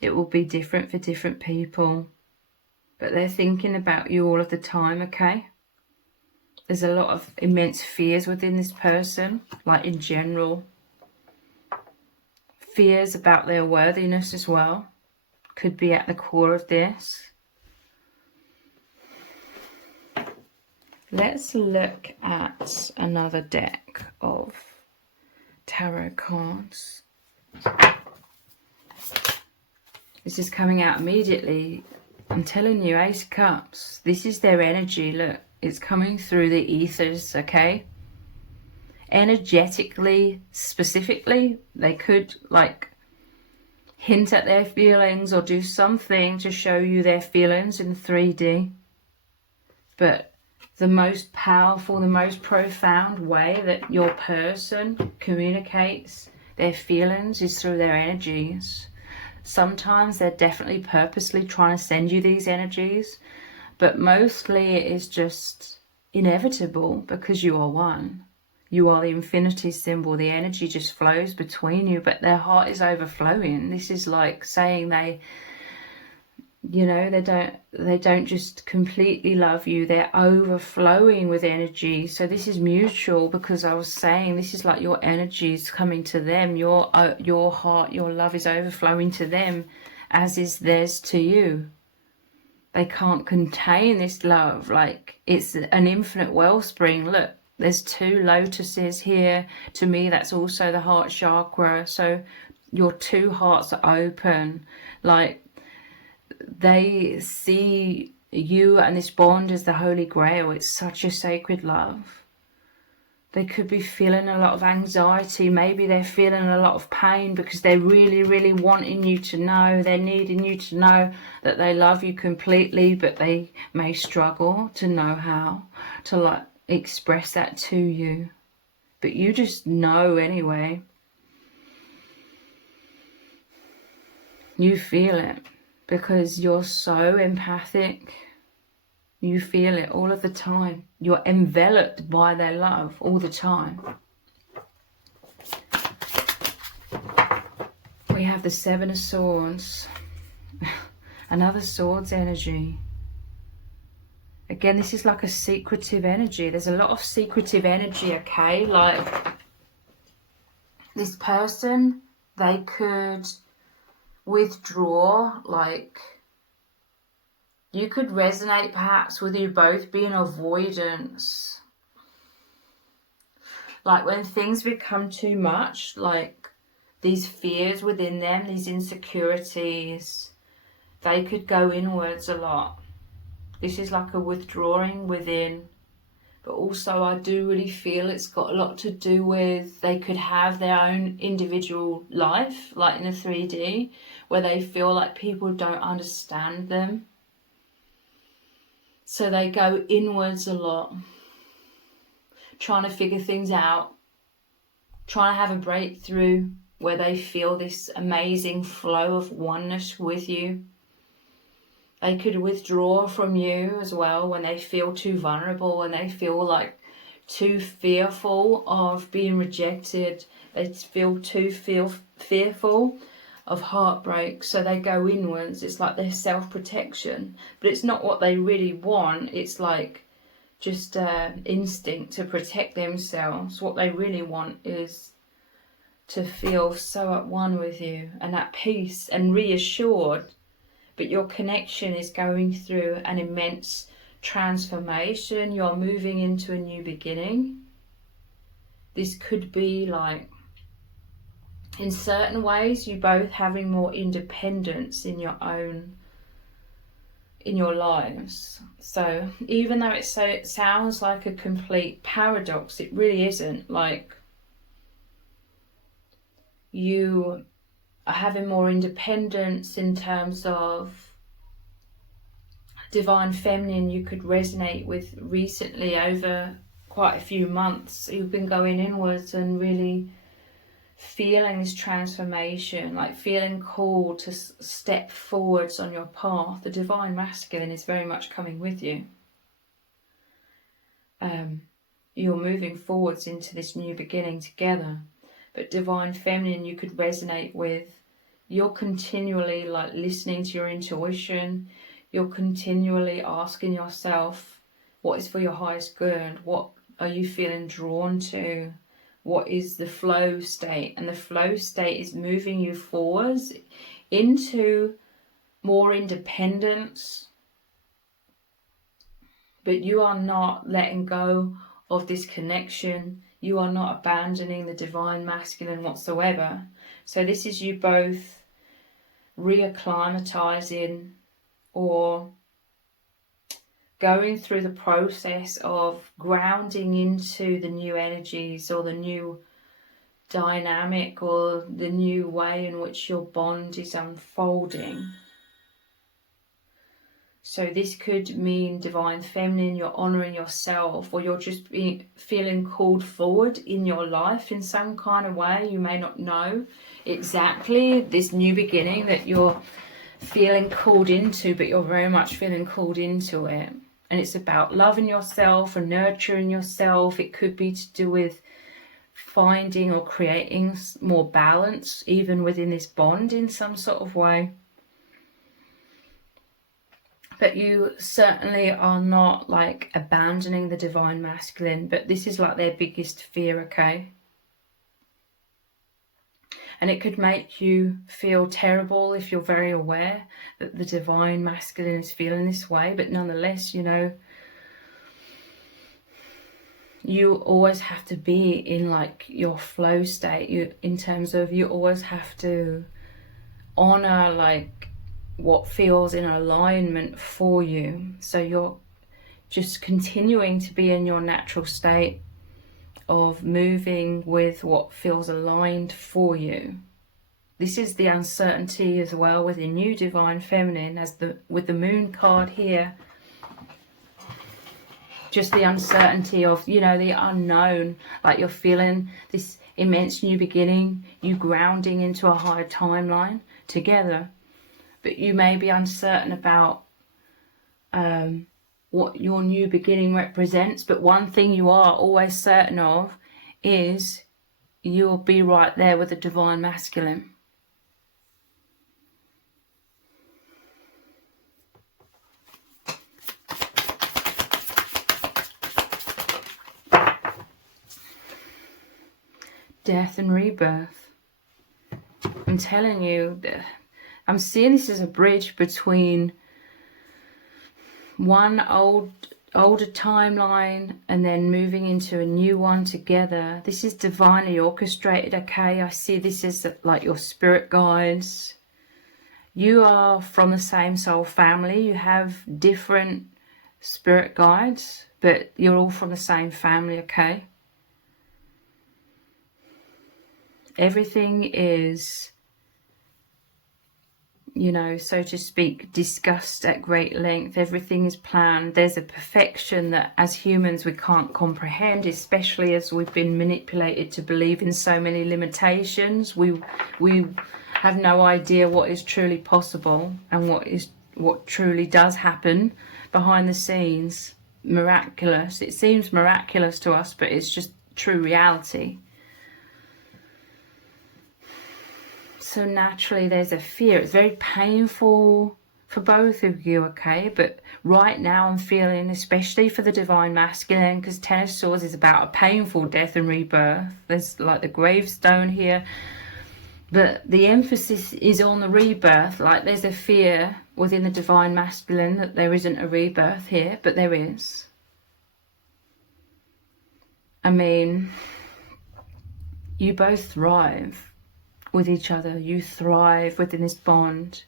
It will be different for different people. But they're thinking about you all of the time, okay? There's a lot of immense fears within this person, like in general. Fears about their worthiness as well could be at the core of this. Let's look at another deck of tarot cards. This is coming out immediately. I'm telling you, Ace of Cups. This is their energy. Look, it's coming through the ethers, okay? Energetically, specifically, they could like hint at their feelings or do something to show you their feelings in 3D. But the most powerful, the most profound way that your person communicates their feelings is through their energies. Sometimes they're definitely purposely trying to send you these energies, but mostly it is just inevitable because you are one. You are the infinity symbol. The energy just flows between you, but their heart is overflowing. This is like saying they, you know, they don't just completely love you. They're overflowing with energy. So this is mutual, because I was saying this is like your energy is coming to them. Your heart, your love is overflowing to them, as is theirs to you. They can't contain this love. Like, it's an infinite wellspring. Look, there's 2 lotuses here. To me, that's also the heart chakra. So your 2 hearts are open. Like, they see you and this bond is the Holy Grail. It's such a sacred love. They could be feeling a lot of anxiety. Maybe they're feeling a lot of pain because they're really, really wanting you to know. They're needing you to know that they love you completely, but they may struggle to know how to like express that to you. But you just know anyway. You feel it because you're so empathic. You feel it all of the time. You're enveloped by their love all the time. We have the Seven of Swords. Another Swords energy. Again, this is like a secretive energy. There's a lot of secretive energy, okay? Like, this person, they could withdraw, like, you could resonate perhaps with you both being avoidance. Like when things become too much, like these fears within them, these insecurities, they could go inwards a lot. This is like a withdrawing within. But also I do really feel it's got a lot to do with they could have their own individual life, like in the 3D, where they feel like people don't understand them. So they go inwards a lot, trying to figure things out, trying to have a breakthrough where they feel this amazing flow of oneness with you. They could withdraw from you as well when they feel too vulnerable, when they feel like too fearful of being rejected. They feel too fearful of heartbreak, so they go inwards. It's like their self-protection, but it's not what they really want. It's like just instinct to protect themselves. What they really want is to feel so at one with you and at peace and reassured. But your connection is going through an immense transformation. You're moving into a new beginning. This could be like, in certain ways, you both having more independence in your lives. So even though it sounds like a complete paradox, it really isn't. Like, you are having more independence in terms of divine feminine. You could resonate with recently over quite a few months. You've been going inwards and really feeling this transformation, like feeling called to step forwards on your path. The divine masculine is very much coming with you. You're moving forwards into this new beginning together. But divine feminine, you could resonate with. You're continually like listening to your intuition. You're continually asking yourself, what is for your highest good? What are you feeling drawn to? What is the flow state? And the flow state is moving you forwards into more independence. But you are not letting go of this connection. You are not abandoning the divine masculine whatsoever. So this is you both reacclimatizing or going through the process of grounding into the new energies or the new dynamic or the new way in which your bond is unfolding. So this could mean divine feminine, you're honouring yourself, or you're just feeling called forward in your life in some kind of way. You may not know exactly this new beginning that you're feeling called into, but you're very much feeling called into it. And it's about loving yourself and nurturing yourself. It could be to do with finding or creating more balance even within this bond in some sort of way. But you certainly are not like abandoning the divine masculine, but this is like their biggest fear, okay? And it could make you feel terrible if you're very aware that the divine masculine is feeling this way, but nonetheless, you know, you always have to be in like your flow state. In terms of you always have to honor like what feels in alignment for you. So you're just continuing to be in your natural state of moving with what feels aligned for you. This is the uncertainty as well with the new divine feminine, as with the moon card here. Just the uncertainty of, you know, the unknown, like you're feeling this immense new beginning, you grounding into a higher timeline together. But you may be uncertain about what your new beginning represents. But one thing you are always certain of is you'll be right there with the divine masculine. Death and rebirth. I'm telling you, I'm seeing this as a bridge between one older timeline and then moving into a new one together. This is divinely orchestrated, okay? I see this as like your spirit guides. You are from the same soul family. You have different spirit guides, but you're all from the same family, okay? Everything is, you know, so to speak, discussed at great length. Everything is planned. There's a perfection that as humans we can't comprehend, especially as we've been manipulated to believe in so many limitations. We have no idea what is truly possible and what truly does happen behind the scenes. Miraculous. It seems miraculous to us, but it's just true reality. So naturally there's a fear. It's very painful for both of you, okay? But right now I'm feeling, especially for the divine masculine, because Ten of Swords is about a painful death and rebirth. There's like the gravestone here. But the emphasis is on the rebirth. Like there's a fear within the divine masculine that there isn't a rebirth here, but there is. I mean, you both thrive with each other. You thrive within this bond.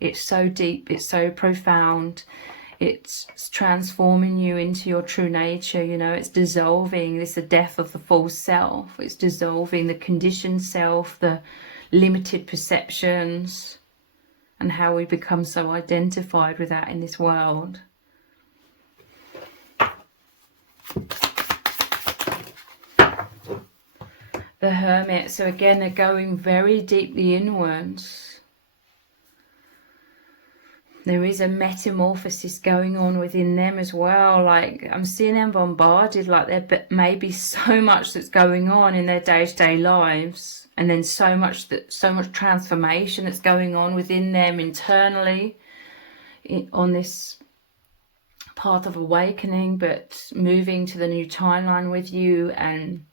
It's so deep, it's so profound, it's transforming you into your true nature, you know. It's dissolving the death of the false self. It's dissolving the conditioned self, the limited perceptions, and how we become so identified with that in this world. The Hermit. So again, they're going very deeply inwards. There is a metamorphosis going on within them as well. Like I'm seeing them bombarded, like there may be so much that's going on in their day-to-day lives, and then so much transformation that's going on within them internally on this path of awakening, but moving to the new timeline with you, and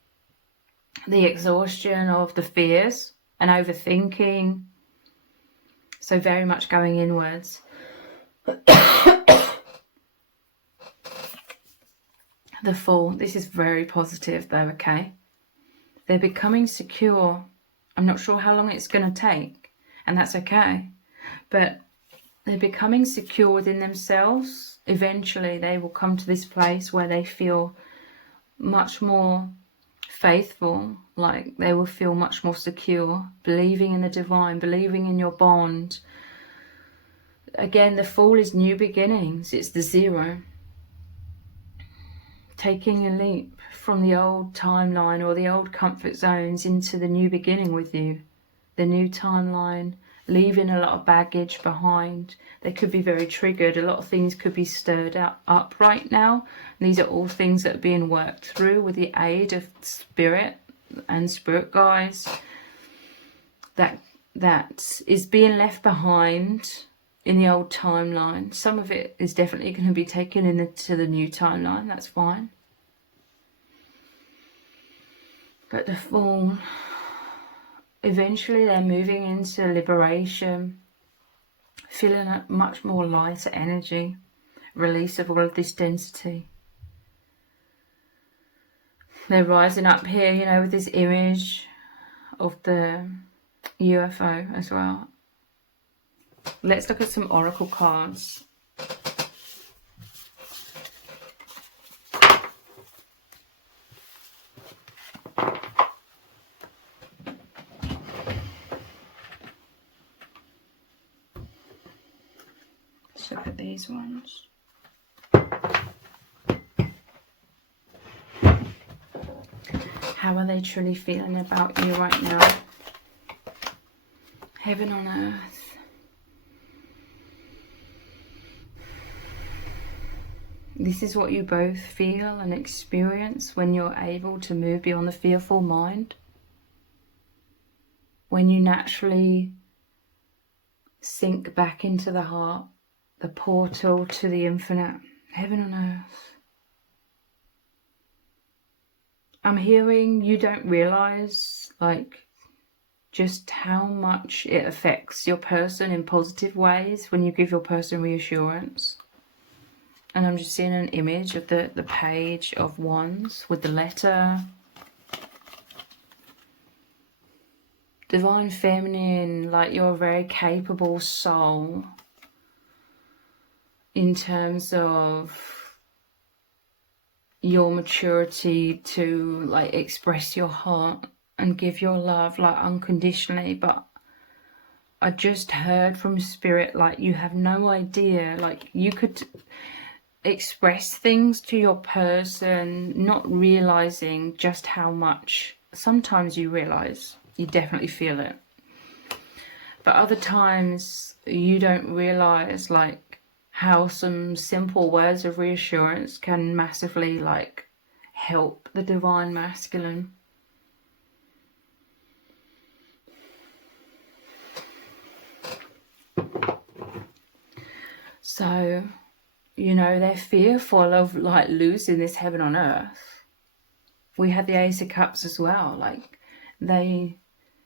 the exhaustion of the fears and overthinking. So very much going inwards. The Fool. This is very positive though, okay? They're becoming secure. I'm not sure how long it's going to take, and that's okay. But they're becoming secure within themselves. Eventually they will come to this place where they feel much more faithful, like they will feel much more secure, believing in the divine, believing in your bond. Again, the Fool is new beginnings. It's the zero. Taking a leap from the old timeline or the old comfort zones into the new beginning with you. The new timeline, leaving a lot of baggage behind. They could be very triggered. A lot of things could be stirred up right now. And these are all things that are being worked through with the aid of spirit and spirit guides. That is being left behind in the old timeline. Some of it is definitely going to be taken into the new timeline. That's fine. But the Fool, eventually they're moving into liberation, feeling a much more lighter energy, release of all of this density. They're rising up here, you know, with this image of the UFO as well. Let's look at some oracle cards. Let's look at these ones. How are they truly feeling about you right now? Heaven on earth. This is what you both feel and experience when you're able to move beyond the fearful mind. When you naturally sink back into the heart, the portal to the infinite. Heaven on earth. I'm hearing you don't realize, like, just how much it affects your person in positive ways when you give your person reassurance. And I'm just seeing an image of the Page of Wands with the letter. Divine Feminine, like you're a very capable soul in terms of your maturity to like express your heart and give your love like unconditionally. But I just heard from Spirit, like you have no idea, like you could express things to your person not realizing just how much. Sometimes you realize, you definitely feel it, but other times you don't realize like how some simple words of reassurance can massively like help the divine masculine. So, you know, they're fearful of like losing this heaven on earth. We have the Ace of Cups as well. Like they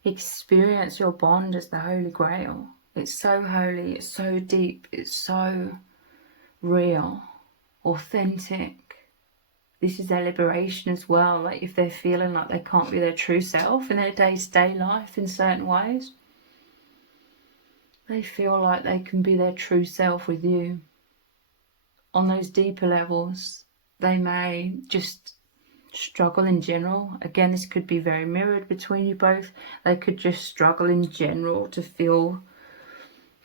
experience your bond as the Holy Grail. It's so holy, it's so deep, it's so real, authentic. This is their liberation as well. Like if they're feeling like they can't be their true self in their day-to-day life in certain ways, they feel like they can be their true self with you. On those deeper levels, they may just struggle in general. Again, this could be very mirrored between you both. They could just struggle in general to feel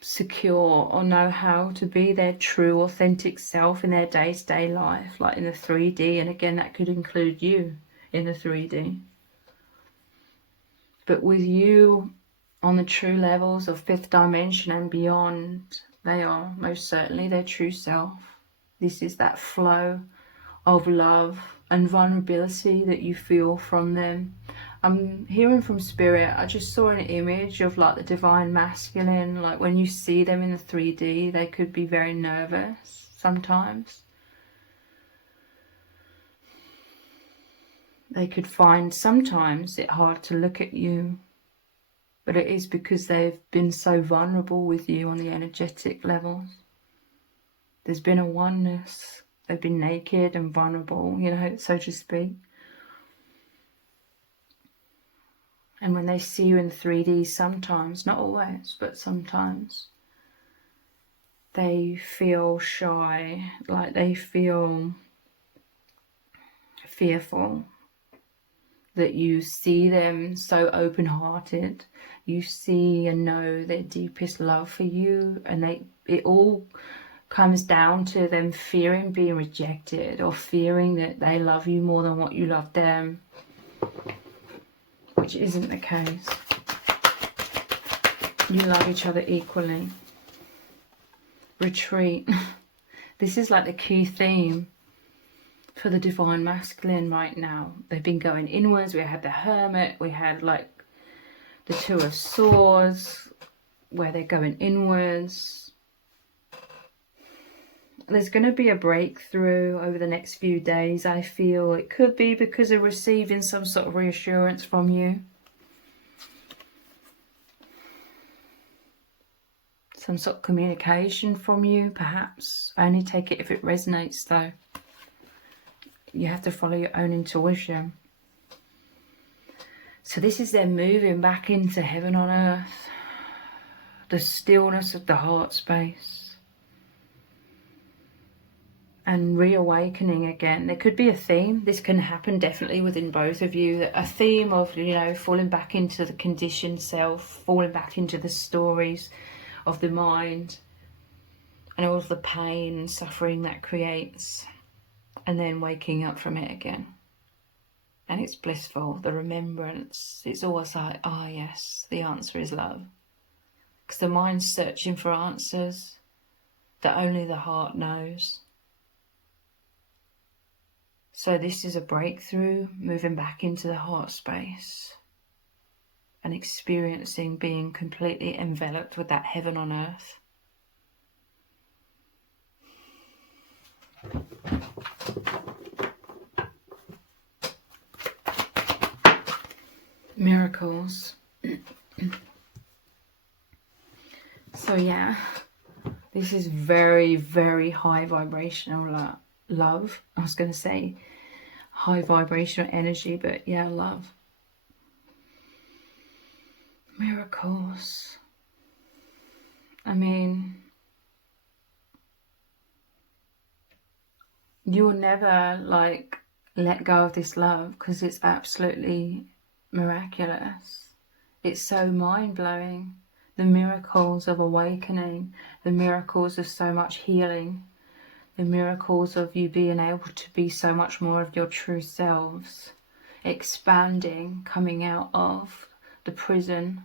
secure or know how to be their true authentic self in their day-to-day life, like in the 3D. And again, that could include you in the 3D. But with you on the true levels of 5th dimension and beyond, they are most certainly their true self. This is that flow of love and vulnerability that you feel from them. I'm hearing from Spirit, I just saw an image of like the divine masculine, like when you see them in the 3D, they could be very nervous sometimes. They could find sometimes it hard to look at you, but it is because they've been so vulnerable with you on the energetic levels. There's been a oneness. They've been naked and vulnerable, you know, so to speak. And when they see you in 3D, sometimes, not always, but sometimes, they feel shy, like they feel fearful that you see them so open-hearted. You see and know their deepest love for you, and it all comes down to them fearing being rejected or fearing that they love you more than what you love them, which isn't the case. You love each other equally. Retreat. This is like the key theme for the divine masculine right now. They've been going inwards. We had the Hermit. We had like the Two of Swords, where they're going inwards. There's going to be a breakthrough over the next few days, I feel. It could be because of receiving some sort of reassurance from you. Some sort of communication from you, perhaps. Only take it if it resonates, though. You have to follow your own intuition. So this is them moving back into heaven on earth. the stillness of the heart space, and reawakening again. There could be a theme. This can happen definitely within both of you. A theme of, you know, falling back into the conditioned self, falling back into the stories of the mind and all of the pain and suffering that creates, and then waking up from it again. And it's blissful, the remembrance. It's always like, ah, yes, the answer is love. Because the mind's searching for answers that only the heart knows. So this is a breakthrough, moving back into the heart space and experiencing being completely enveloped with that heaven on earth. Miracles. So yeah, this is very, very high vibrational love. I was going to say high vibrational energy, but yeah, love. Miracles. I mean, you'll never like let go of this love because it's absolutely miraculous. It's so mind-blowing. The miracles of awakening, the miracles of so much healing, the miracles of you being able to be so much more of your true selves, expanding, coming out of the prison,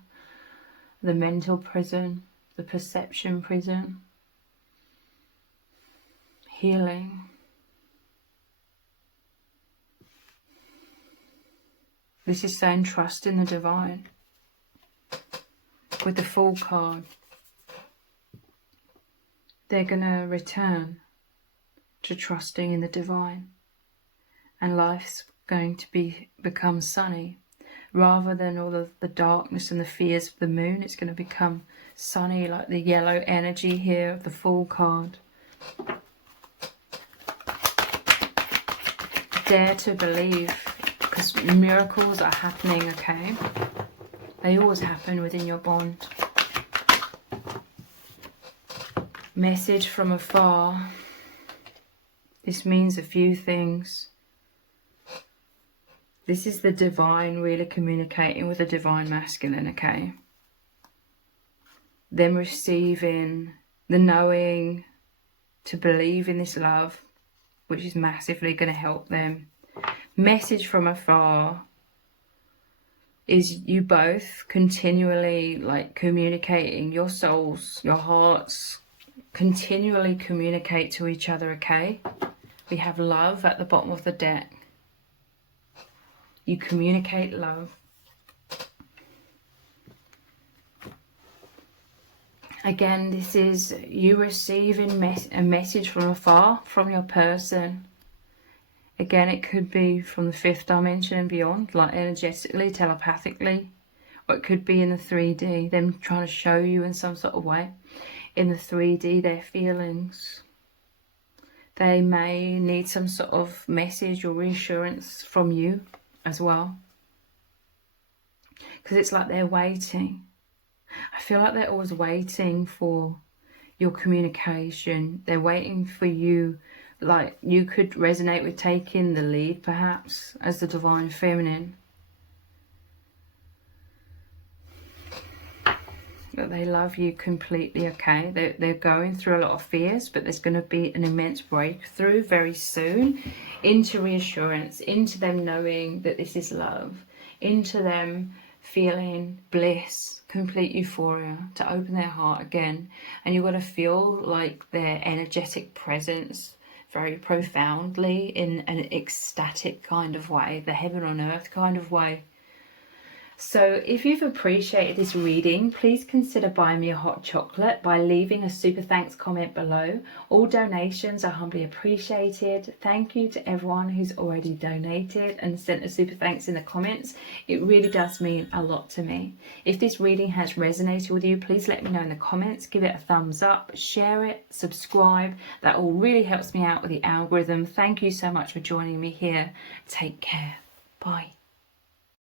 the mental prison, the perception prison, healing. This is saying trust in the divine. With the Fool card, they're going to return to trusting in the divine, and life's going to become sunny. Rather than all of the darkness and the fears of the moon, it's going to become sunny, like the yellow energy here of the Fool card. Dare to believe, because miracles are happening, okay? They always happen within your bond. Message from afar. This means a few things. This is the divine really communicating with the divine masculine, okay? Them receiving the knowing to believe in this love, which is massively going to help them. Message from afar is you both continually like communicating, your souls, your hearts continually communicate to each other, okay? We have love at the bottom of the deck. You communicate love. Again, this is you receiving a message from afar from your person. Again, it could be from the 5th dimension and beyond, like energetically, telepathically, or it could be in the 3D, them trying to show you in some sort of way. In the 3D, their feelings. They may need some sort of message or reassurance from you as well. Because it's like they're waiting. I feel like they're always waiting for your communication. They're waiting for you. Like you could resonate with taking the lead perhaps as the divine feminine. But they love you completely, okay? They're going through a lot of fears, but there's going to be an immense breakthrough very soon into reassurance, into them knowing that this is love, into them feeling bliss, complete euphoria, to open their heart again. And you've got to feel like their energetic presence very profoundly in an ecstatic kind of way, the heaven on earth kind of way. So if you've appreciated this reading, please consider buying me a hot chocolate by leaving a super thanks comment below. All donations are humbly appreciated. Thank you to everyone who's already donated and sent a super thanks in the comments. It really does mean a lot to me. If this reading has resonated with you, please let me know in the comments. Give it a thumbs up, share it, subscribe. That all really helps me out with the algorithm. Thank you so much for joining me here. Take care. Bye.